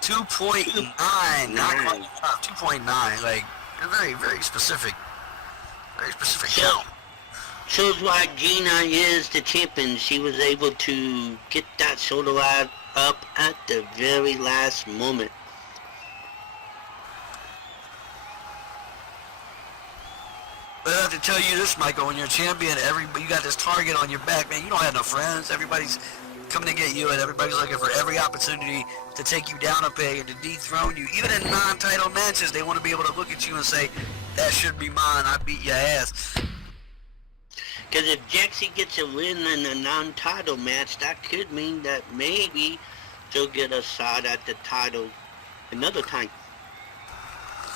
2.9, not quite enough, 2.9, like, very, very specific count. Shows why Gina is the champion. She was able to get that shoulder rod up at the very last moment. But I have to tell you this, Michael, when you're a champion, you got this target on your back, man, you don't have no friends. Everybody's coming to get you, and everybody's looking for every opportunity to take you down a peg and to dethrone you. Even in non-title matches, they want to be able to look at you and say, that should be mine, I beat your ass. Because if Jaxie gets a win in a non-title match, that could mean that maybe she'll get a shot at the title another time.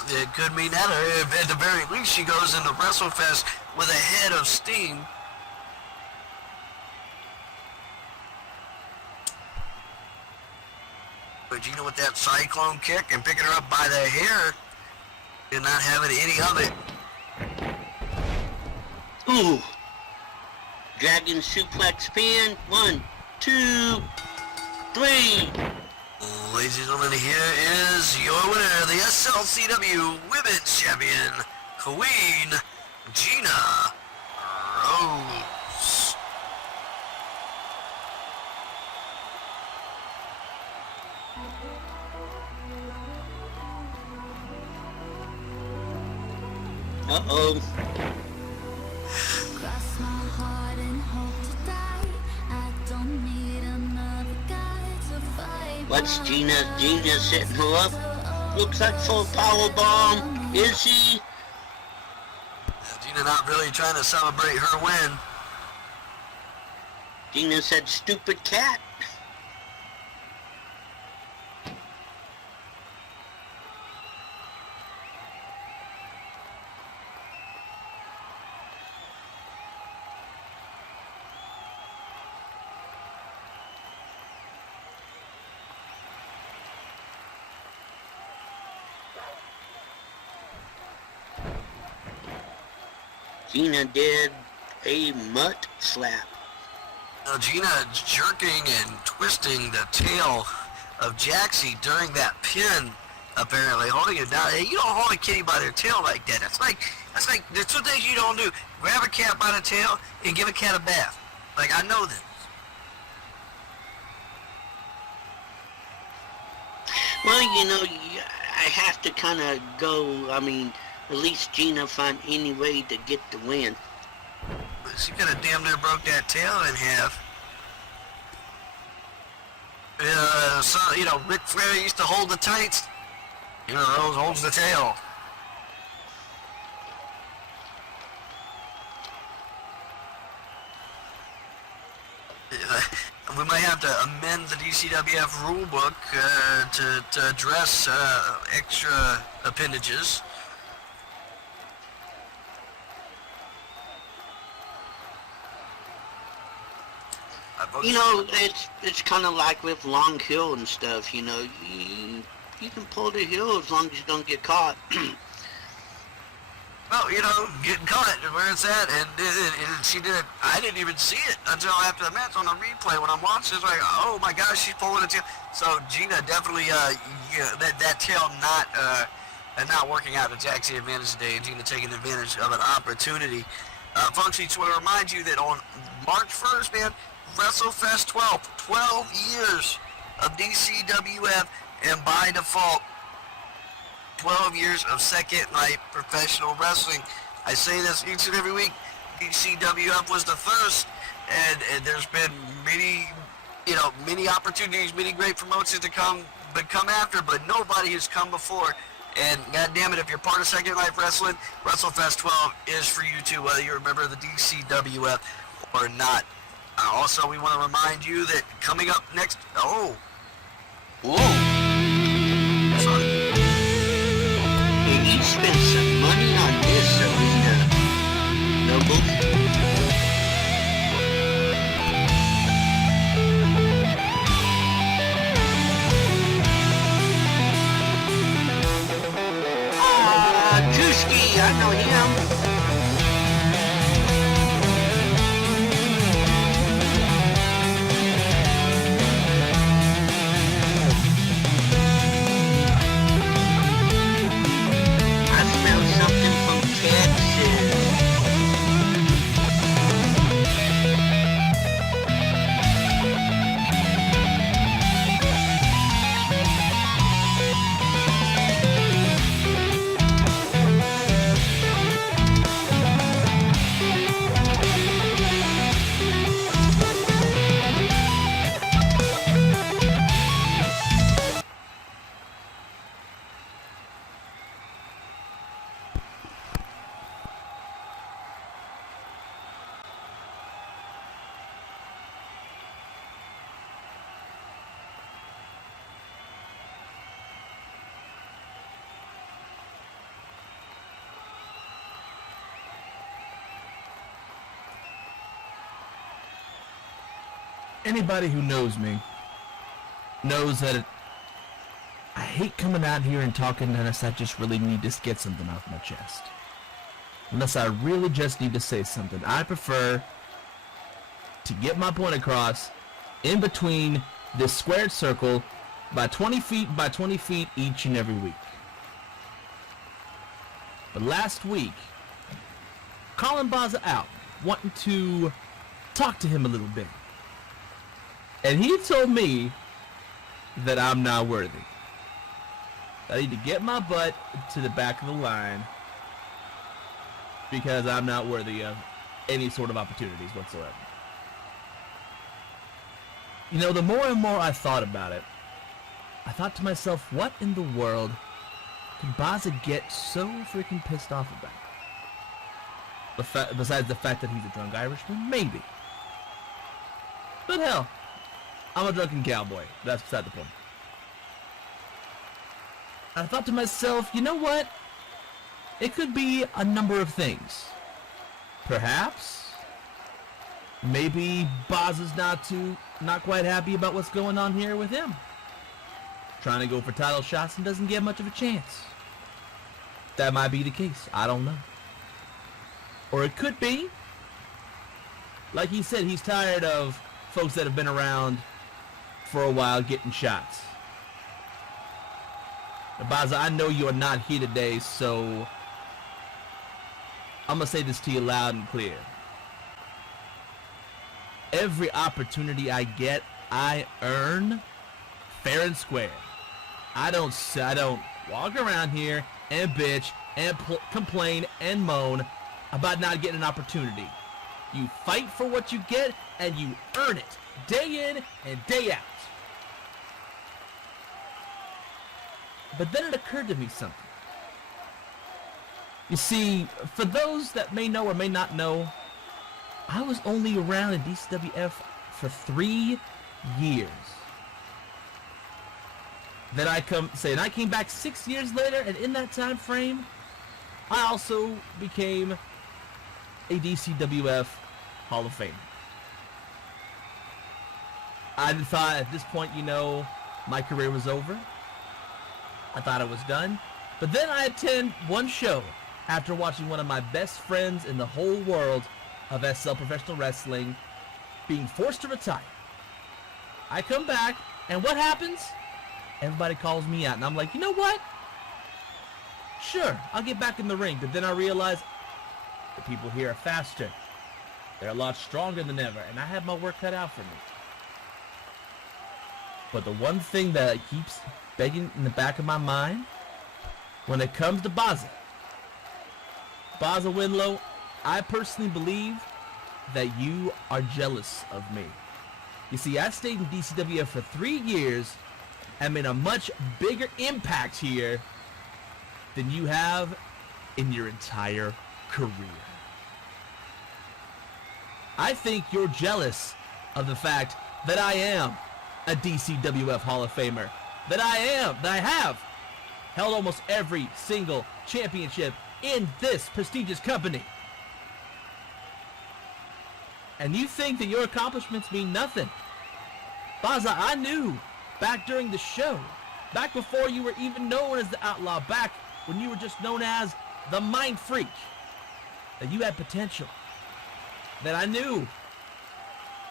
It could mean that, or if at the very least she goes into WrestleFest with a head of steam. But Gina with that cyclone kick and picking her up by the hair and not having any of it. Ooh. Dragon suplex pin. 1, 2, 3. Ladies and gentlemen, here is your winner, the SLCW Women's Champion, Queen Gina Rose. Uh-oh. Cross my heart and hope to die. I don't need another guy to fight. What's Gina setting her up? Looks like full power bomb. Is she? Gina not really trying to celebrate her win. Gina said stupid cat. Gina did a mutt slap. Gina jerking and twisting the tail of Jaxie during that pin, apparently holding it down. Hey, you don't hold a kitty by their tail like that. That's like there's two things you don't do: grab a cat by the tail and give a cat a bath. Like, I know this. Well, I have to kind of go. I mean, at least Gina find any way to get the win. She could have damn near broke that tail in half. So, Ric Flair used to hold the tights. Rose holds the tail. We might have to amend the DCWF rulebook to address extra appendages. It's kind of like with long hill and stuff. You can pull the hill as long as you don't get caught. Well, getting caught where it's at, and she did it. I didn't even see it until after the match on the replay when I'm watching. It's like, oh my gosh, she's pulling the tail. So Gina definitely, that tail not working out to Jaxie advantage today, and Gina taking advantage of an opportunity. Folks, I just want to remind you that on March 1st, man, WrestleFest 12 years of DCWF, and by default, 12 years of Second Night Professional Wrestling. I say this each and every week. DCWF was the first, and there's been many opportunities, many great promotions to come after, but nobody has come before. And God damn it, if you're part of Second Night Wrestling, WrestleFest 12 is for you too, whether you're a member of the DCWF or not. Also, we want to remind you that coming up next... Oh! Whoa! Sorry. You spent some money on this arena, Noble. Drewski, I know him. Anybody who knows me knows that I hate coming out here and talking unless I just really need to get something off my chest. Unless I really just need to say something. I prefer to get my point across in between this squared circle by 20 feet by 20 feet each and every week. But last week, calling Baza out, wanting to talk to him a little bit. And he told me that I'm not worthy. I need to get my butt to the back of the line because I'm not worthy of any sort of opportunities whatsoever. The more and more I thought about it, I thought to myself, what in the world could Baza get so freaking pissed off about? Besides the fact that he's a drunk Irishman? Maybe. But hell, I'm a drunken cowboy. That's beside the point. I thought to myself, you know what? It could be a number of things. Perhaps, maybe Baza's not quite happy about what's going on here with him. Trying to go for title shots and doesn't get much of a chance. That might be the case. I don't know. Or it could be, like he said, he's tired of folks that have been around for a while getting shots. Now, Baza, I know you're not here today, so I'm going to say this to you loud and clear. Every opportunity I get, I earn fair and square. I don't walk around here and bitch and complain and moan about not getting an opportunity. You fight for what you get and you earn it day in and day out. But then it occurred to me something. You see, for those that may know or may not know, I was only around in DCWF for 3 years. Then I came back 6 years later, and in that time frame, I also became a DCWF Hall of Famer. I thought at this point, my career was over. I thought I was done. But then I attend one show after watching one of my best friends in the whole world of SL Professional Wrestling being forced to retire. I come back, and what happens? Everybody calls me out, and I'm like, you know what? Sure, I'll get back in the ring. But then I realize the people here are faster. They're a lot stronger than ever, and I have my work cut out for me. But the one thing that keeps begging in the back of my mind, when it comes to Baza Winlow, I personally believe that you are jealous of me. You see, I stayed in DCWF for 3 years and made a much bigger impact here than you have in your entire career. I think you're jealous of the fact that I am a DCWF Hall of Famer. That I have held almost every single championship in this prestigious company. And you think that your accomplishments mean nothing. Baza, I knew back during the show, back before you were even known as the Outlaw, back when you were just known as the Mind Freak, that you had potential. That I knew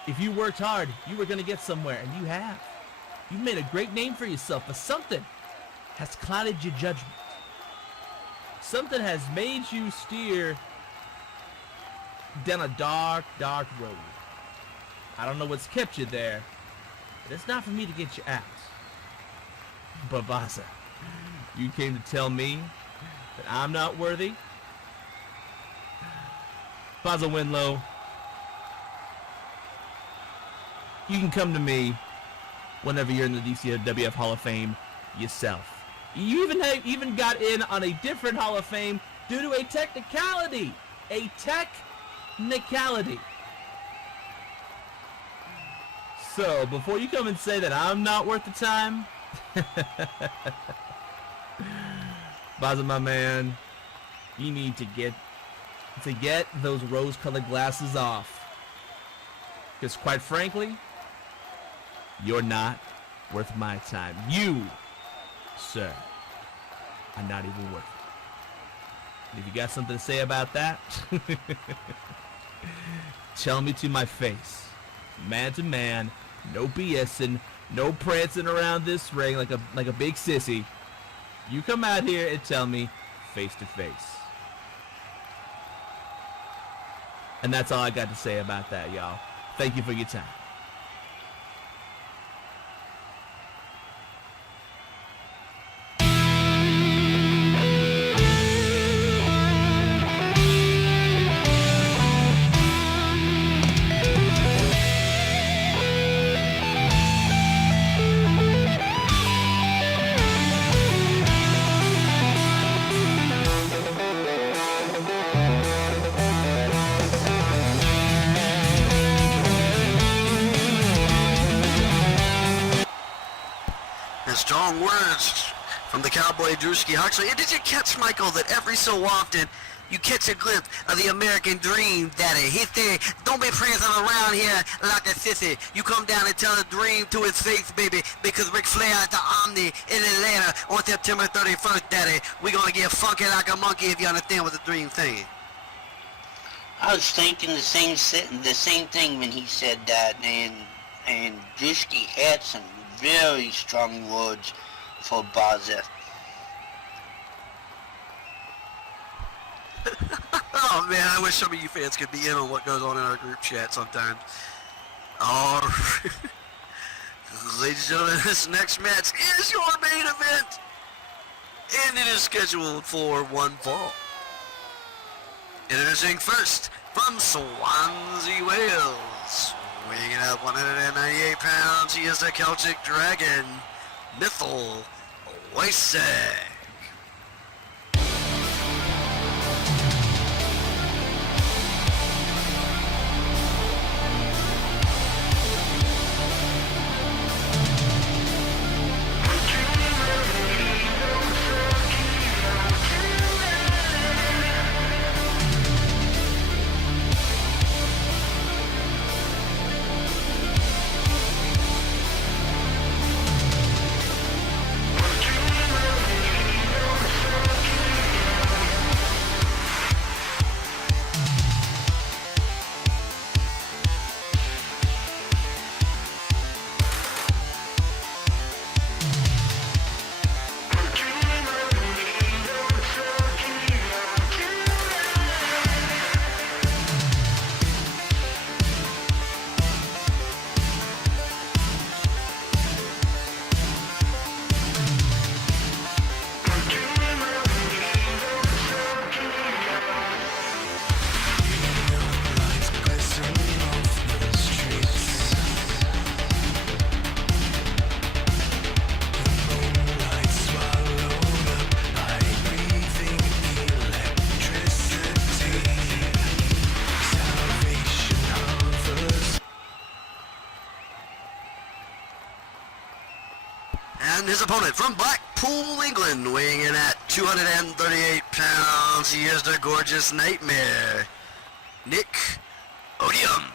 if you worked hard, you were going to get somewhere, and you have. You've made a great name for yourself, but something has clouded your judgment. Something has made you steer down a dark, dark road. I don't know what's kept you there, but it's not for me to get you out. But Baza, you came to tell me that I'm not worthy? Baza Winlow, you can come to me whenever you're in the DCWF Hall of Fame yourself. You even got in on a different Hall of Fame due to a technicality. A technicality. So, before you come and say that I'm not worth the time, Baza, my man, you need to get those rose-colored glasses off. Because quite frankly, you're not worth my time. You, sir, are not even worth it. And if you got something to say about that, tell me to my face. Man to man, no BSing, no prancing around this ring like a big sissy. You come out here and tell me face to face. And that's all I got to say about that, y'all. Thank you for your time. Strong words from the cowboy Drewski Huxley. And did you catch, Michael, that every so often you catch a glimpse of the American dream, daddy? He said, don't be prancing around here like a sissy. You come down and tell the dream to his face, baby, because Ric Flair at the Omni in Atlanta on September 31st, daddy. We're going to get funky like a monkey, if you understand what the dream saying. I was thinking the same thing when he said that, and Drewski had some very strong words for Baza. Oh man, I wish some of you fans could be in on what goes on in our group chat sometimes. All right. Ladies and gentlemen, this next match is your main event, and it is scheduled for one fall. Introducing first, from Swansea, Wales, weighing in at 198 pounds, he is the Celtic Dragon, Mithil Weissek. And his opponent from Blackpool, England, weighing in at 238 pounds, he is the gorgeous Nightmare, Nick Odium.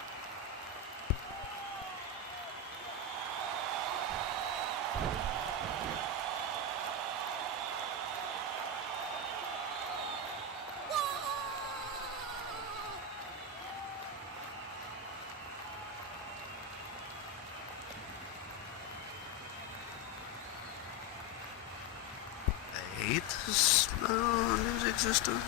I hate the smell of his existence.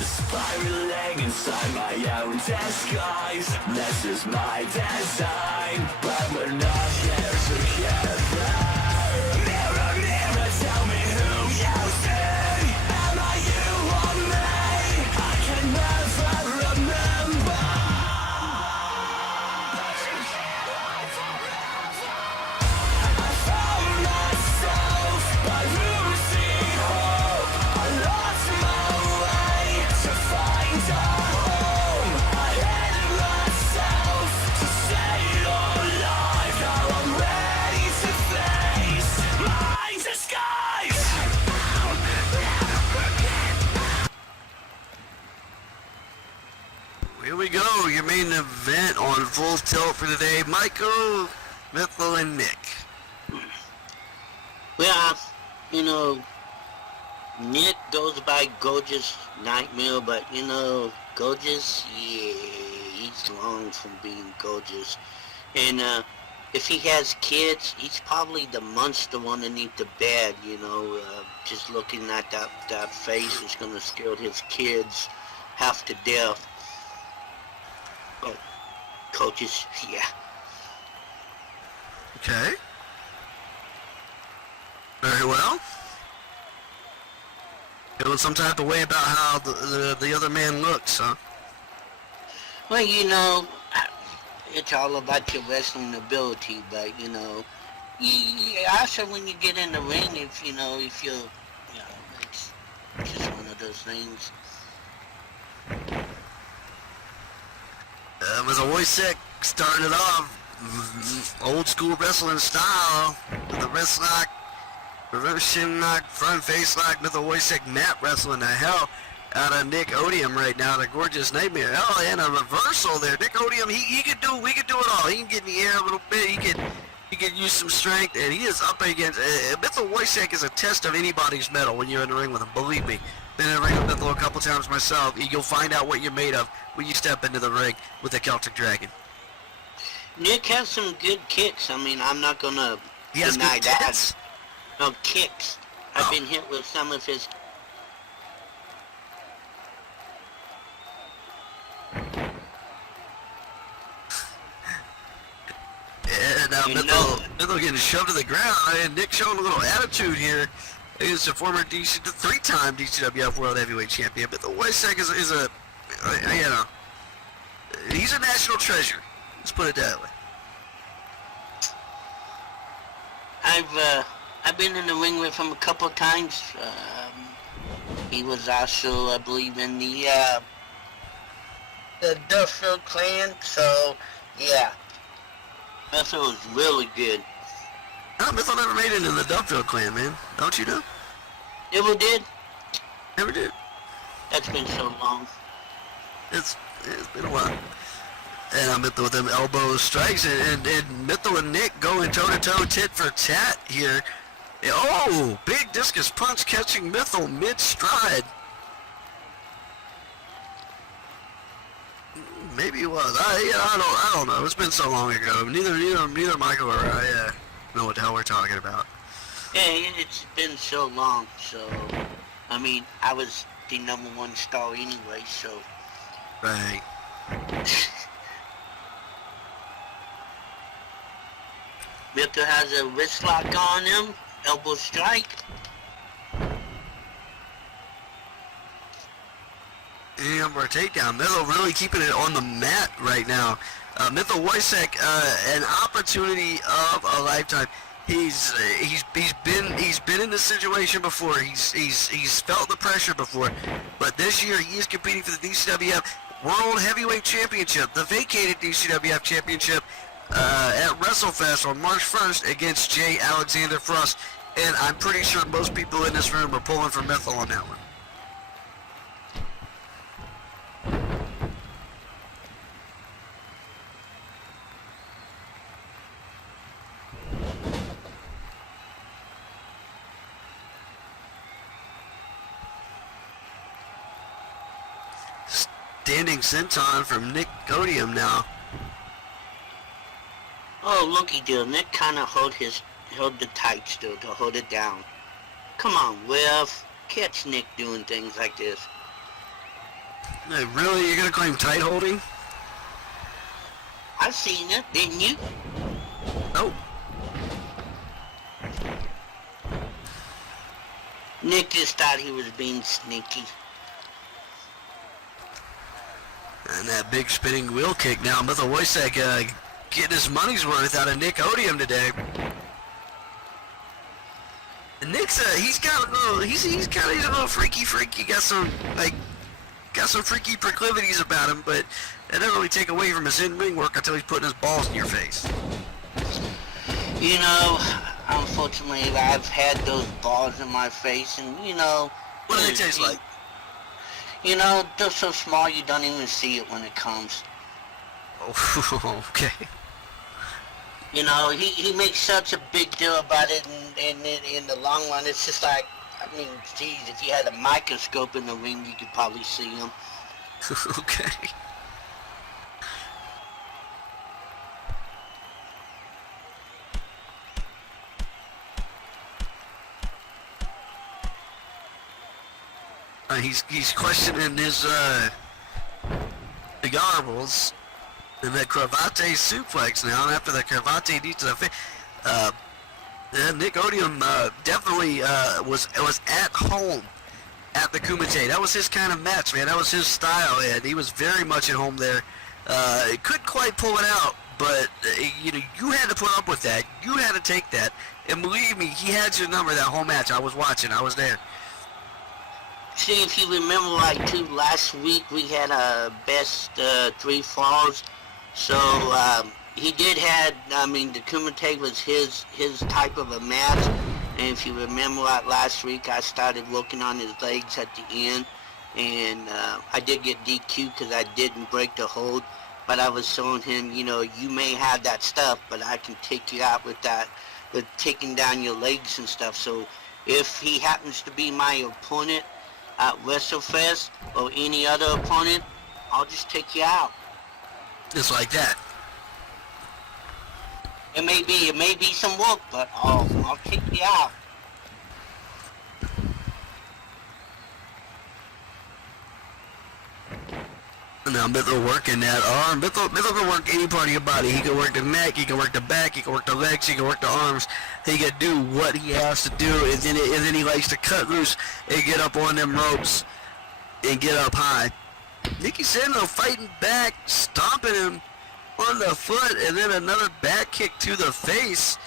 Spiraling inside my own disguise. This is my design, but we're not here together. Mirror, mirror, tell me who you see. Am I you or me? I can never remember. I found myself by losing hope. I lost my way to find a home. I hated myself to stay alive. Now I'm ready to face my disguise. Here we go, your main event on Full Tilt for today, Michael, Mithil, and Nick. Well, you know, Nick goes by Gorgeous Nightmare, but you know, Gorgeous, yeah, he's long from being gorgeous. And if he has kids, he's probably the monster underneath the bed, you know. Just looking at that face is gonna scare his kids half to death. But coaches, yeah. Okay. Very well. Feeling some type of way about how the other man looks, huh? Well, you know, it's all about your wrestling ability, but, you know, Yeah, also when you get in the ring, if you're, it's just one of those things. With a Wojcik starting it off, old school wrestling style, with a wrist lock, reverse shin lock, front face lock, with a Wojcik mat wrestling the hell out of Nick Odium right now, the gorgeous nightmare. Oh, and a reversal there. Nick Odium, we could do it all. He can get in the air a little bit. He can use some strength, and he is up against. Mithil Wojcik is a test of anybody's mettle when you're in the ring with him. Believe me. Been in the ring with Mithil a couple times myself. You'll find out what you're made of when you step into the ring with the Celtic Dragon. Nick has some good kicks. I mean, I'm not gonna He has deny good that. tits. No kicks. I've been hit with some of his. And now Mithil getting shoved to the ground, and Nick showing a little attitude here. He's a former three-time DCWF World Heavyweight Champion. Mithil Wojcik is he's a national treasure. Let's put it that way. I've been in the ring with him a couple of times. He was also, I believe, in the Duffield clan. So yeah, Mithil was really good. No, Mithil never made it in the Duffield clan, man. Don't you know? Never did. Never did. That's been so long. It's been a while. And Mithil with them elbow strikes, and Mithil and Nick going toe-to-toe, tit for tat here. Oh, big discus punch catching Mithil mid-stride. Maybe it was. I don't know. It's been so long ago. Neither Michael or I know what the hell we're talking about. Yeah, it's been so long. So, I mean, I was the #1 star anyway. So. Right. Mithil has a wrist lock on him, elbow strike. And we're takedown. Mithil really keeping it on the mat right now. Mithil Wojcik, an opportunity of a lifetime. He's been in this situation before. He's felt the pressure before, but this year he is competing for the DCWF World Heavyweight Championship, the vacated DCWF Championship. At WrestleFest on March 1st against J. Alexander Frost, and I'm pretty sure most people in this room are pulling for Mithil on that one. Standing senton from Nick Odium now. Oh, looky there. Nick kind of held the tight still to hold it down. Come on, Ref. Catch Nick doing things like this. Hey, really? You're going to claim tight holding? I seen it, didn't you? Nope. Nick just thought he was being sneaky. And that big spinning wheel kick now. Mithil Wojcik getting his money's worth out of Nick Odium today. And Nick's he's got a little freaky. Got some freaky proclivities about him, but that doesn't really take away from his in-ring work until he's putting his balls in your face. You know, unfortunately, I've had those balls in my face, and What do they taste like? They're so small you don't even see it when it comes. Oh, okay. He makes such a big deal about it, and in the long run, it's just like, I mean, geez, if you had a microscope in the ring, you could probably see him. Okay. He's questioning his the garbles. And the cravate suplex now, and after the cravate knee to the face, Nick Odium definitely was at home at the Kumite. That was his kind of match, man. That was his style, and he was very much at home there. He couldn't quite pull it out, But you know, you had to put up with that. You had to take that. And believe me, he had your number that whole match. I was watching. I was there. See, if you remember, like, too, last week we had a best 3 falls. So, he did had, I mean, the Kumite was his type of a match. And if you remember, like, last week I started working on his legs at the end. And I did get DQ because I didn't break the hold. But I was showing him, you know, you may have that stuff, but I can take you out with that, with taking down your legs and stuff. So if he happens to be my opponent at WrestleFest or any other opponent, I'll just take you out. Just like that. It may be some work, but I'll take you out. Now Mythel working that arm. Mythel can work any part of your body. He can work the neck, he can work the back, he can work the legs, he can work the arms. He can do what he has to do, and then he likes to cut loose and get up on them ropes and get up high. Nicky Sandler fighting back, stomping him on the foot, and then another back kick to the face.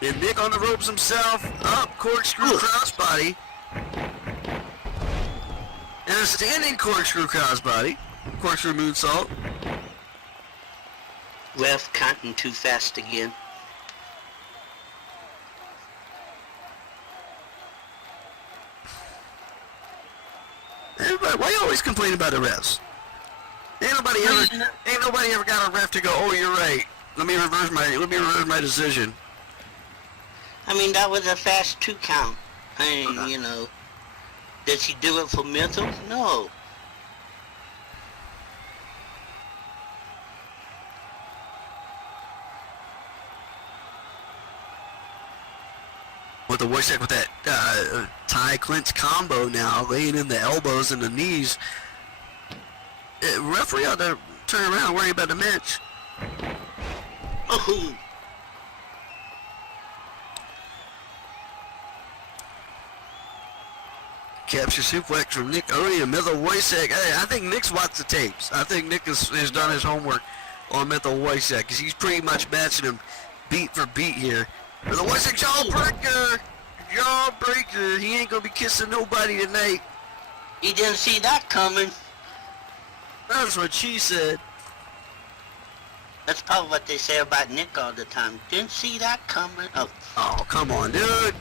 And Nick on the ropes himself, up, corkscrew crossbody. And a standing corkscrew crossbody. Corkscrew moonsault. Ref counting too fast again. Everybody, why you always complain about the refs? Ain't nobody ever got a ref to go, oh, you're right. Let me reverse my decision. I mean, that was a fast 2 count. I mean, you know, did she do it for Mythel? No. With the Wojciech with that tie clinch combo now, laying in the elbows and the knees. Referee ought to turn around and worry about the match. Oh. Capture suplex from Nick Odie and Mythel Wojciech. Hey, I think Nick's watched the tapes. I think Nick has done his homework on Mythel Wojciech because he's pretty much matching him beat for beat here. Mythel Wojciech jawbreaker! Jawbreaker! He ain't gonna be kissing nobody tonight. He didn't see that coming. That's what she said. That's probably what they say about Nick all the time. Didn't see that coming. Oh, come on, dude.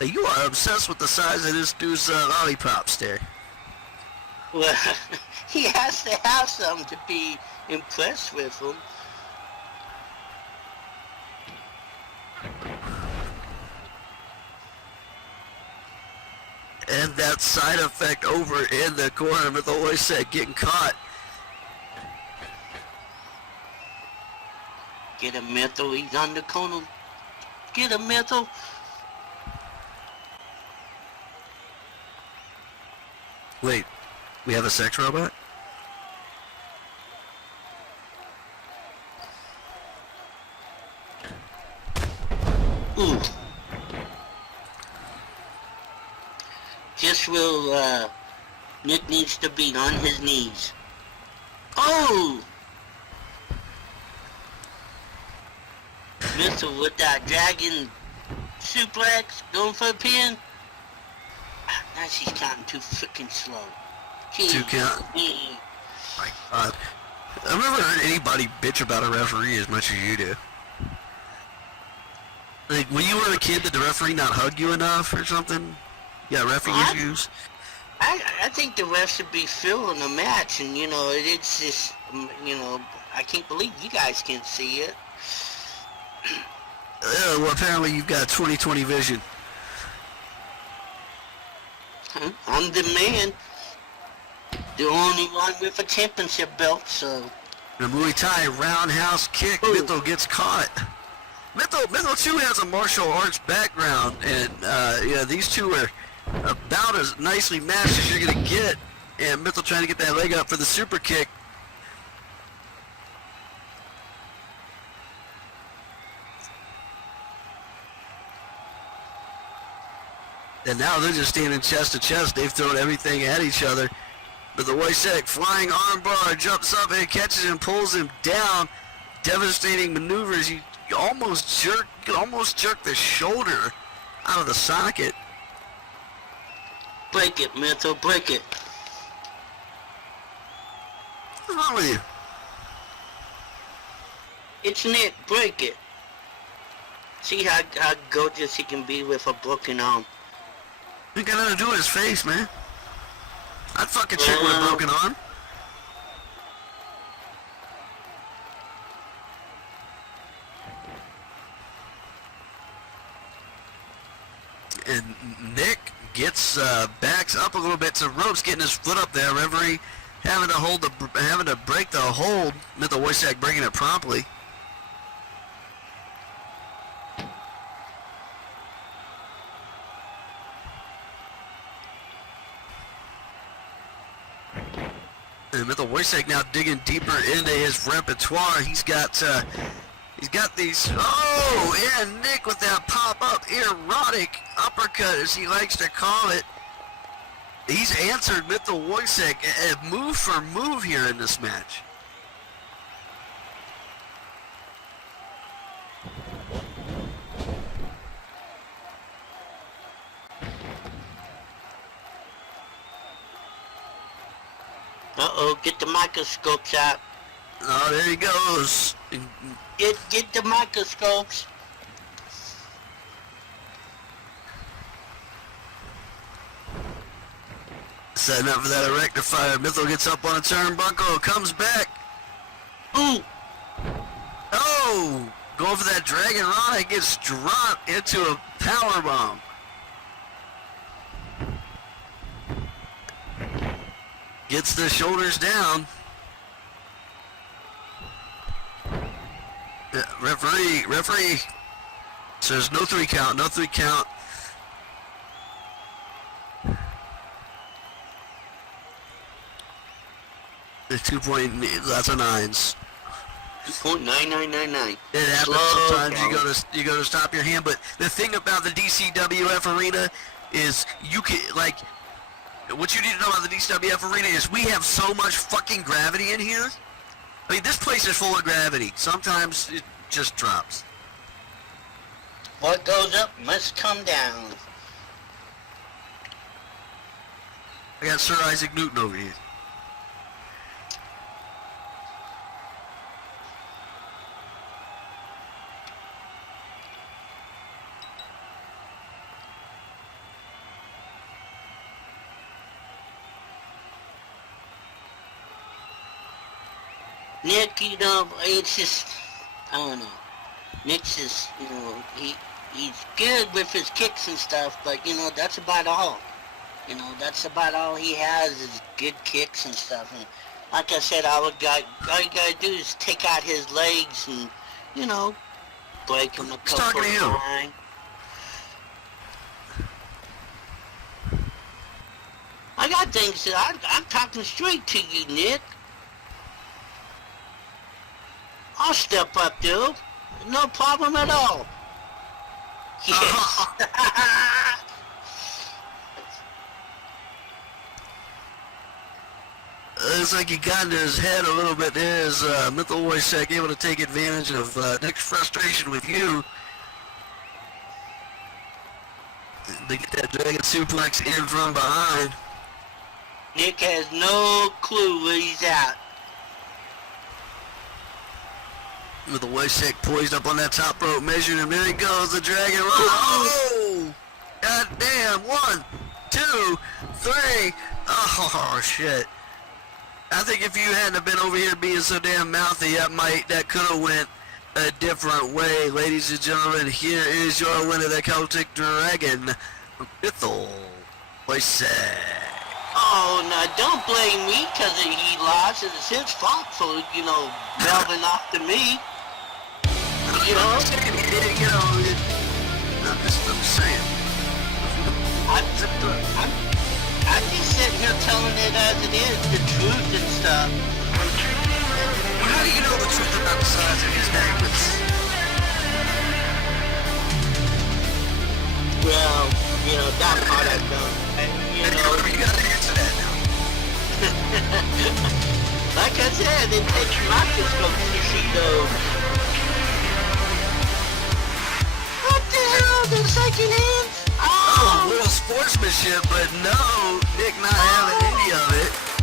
Hey, you are obsessed with the size of this dude's lollipops there. Well, he has to have something to be impressed with him. And that side effect over in the corner, Mythel Wojciech getting caught. Get a Mythel, he's on the corner. Get a Mythel. Wait, we have a sex robot? Ooh. Just will, Nick needs to be on his knees. Oh! Mythel with that dragon suplex, going for a pin. Now she's counting too freaking slow. Jeez. 2 count. My God. I've never heard anybody bitch about a referee as much as you do. Like, when you were a kid, did the referee not hug you enough or something? Yeah, referee issues? I think the refs should be filling the match, and, you know, it's just, you know, I can't believe you guys can't see it. Well, apparently you've got 20/20 vision. I'm the man. The only one with a championship belt, so... The Muay Thai roundhouse kick. Mythel gets caught. Mythel too has a martial arts background, and yeah, these two are about as nicely matched as you're gonna get. And Mythel trying to get that leg up for the super kick. And now they're just standing chest to chest. They've thrown everything at each other. But the Wojciech flying armbar jumps up and catches him, pulls him down. devastating maneuvers. You almost jerk the shoulder out of the socket. Break it, Mytho, break it. What's wrong with you? It's Nick, break it. See how gorgeous he can be with a broken arm. You got nothing to do with his face, man. I'd fuck a chick with a broken arm. And Nick gets backs up a little bit to ropes, getting his foot up there. Referee having to break the hold. Mytho Wojciak breaking it promptly. And Mytho Wojciak now digging deeper into his repertoire. He's got these. Oh, and Nick with that pop-up erotic uppercut, as he likes to call it. He's answered Mytho Wojciak move for move here in this match. Uh-oh, get the microscopes out. Oh, there he goes. Get the microscopes. Setting up for that rectifier. Mytho gets up on a turnbuckle, comes back. Ooh. Oh! Going for that Dragon Rana, gets dropped into a powerbomb. Gets the shoulders down. Referee says no 3 count, no 3 count. The 2 point, lots of 9s. 2.9999. It happens sometimes. You go to stop your hand, but the thing about the DCWF arena is you can, like, what you need to know about the DCWF arena is we have so much fucking gravity in here. I mean, this place is full of gravity. Sometimes it just drops. What goes up must come down. I got Sir Isaac Newton over here. Nick, you know, it's just, I don't know. Nick's just, you know, he's good with his kicks and stuff, but, you know, that's about all. You know, that's about all he has is good kicks and stuff. And like I said, all you gotta do is take out his legs and, you know, break him a couple of times. I got things that I'm talking straight to you, Nick. I'll step up, dude. No problem at all. Yes. Looks like he got into his head a little bit there as Mytho Wojciak able to take advantage of Nick's frustration with you. They get that dragon suplex in from behind. Nick has no clue where he's at. Mytho Wojciak poised up on that top rope, measuring him. There he goes, the dragon. Oh! God damn! 1, 2, 3. Oh shit! I think if you hadn't have been over here being so damn mouthy, that could have went a different way. Ladies and gentlemen, here is your winner, the Celtic Dragon, Mytho Wojciak. Oh, now don't blame me because he lost. It's his fault for, you know, delving off to me. You know? I'm saying. I'm just sitting here telling it as it is, the truth and stuff. How do you know the truth about the size of his necklace? Well, you know, that part I know. And, you know, You gotta answer that now. like I said, it takes microscopes to see those. the hell? They're shaking hands? Oh, a little sportsmanship, but no, Nick not having any of it.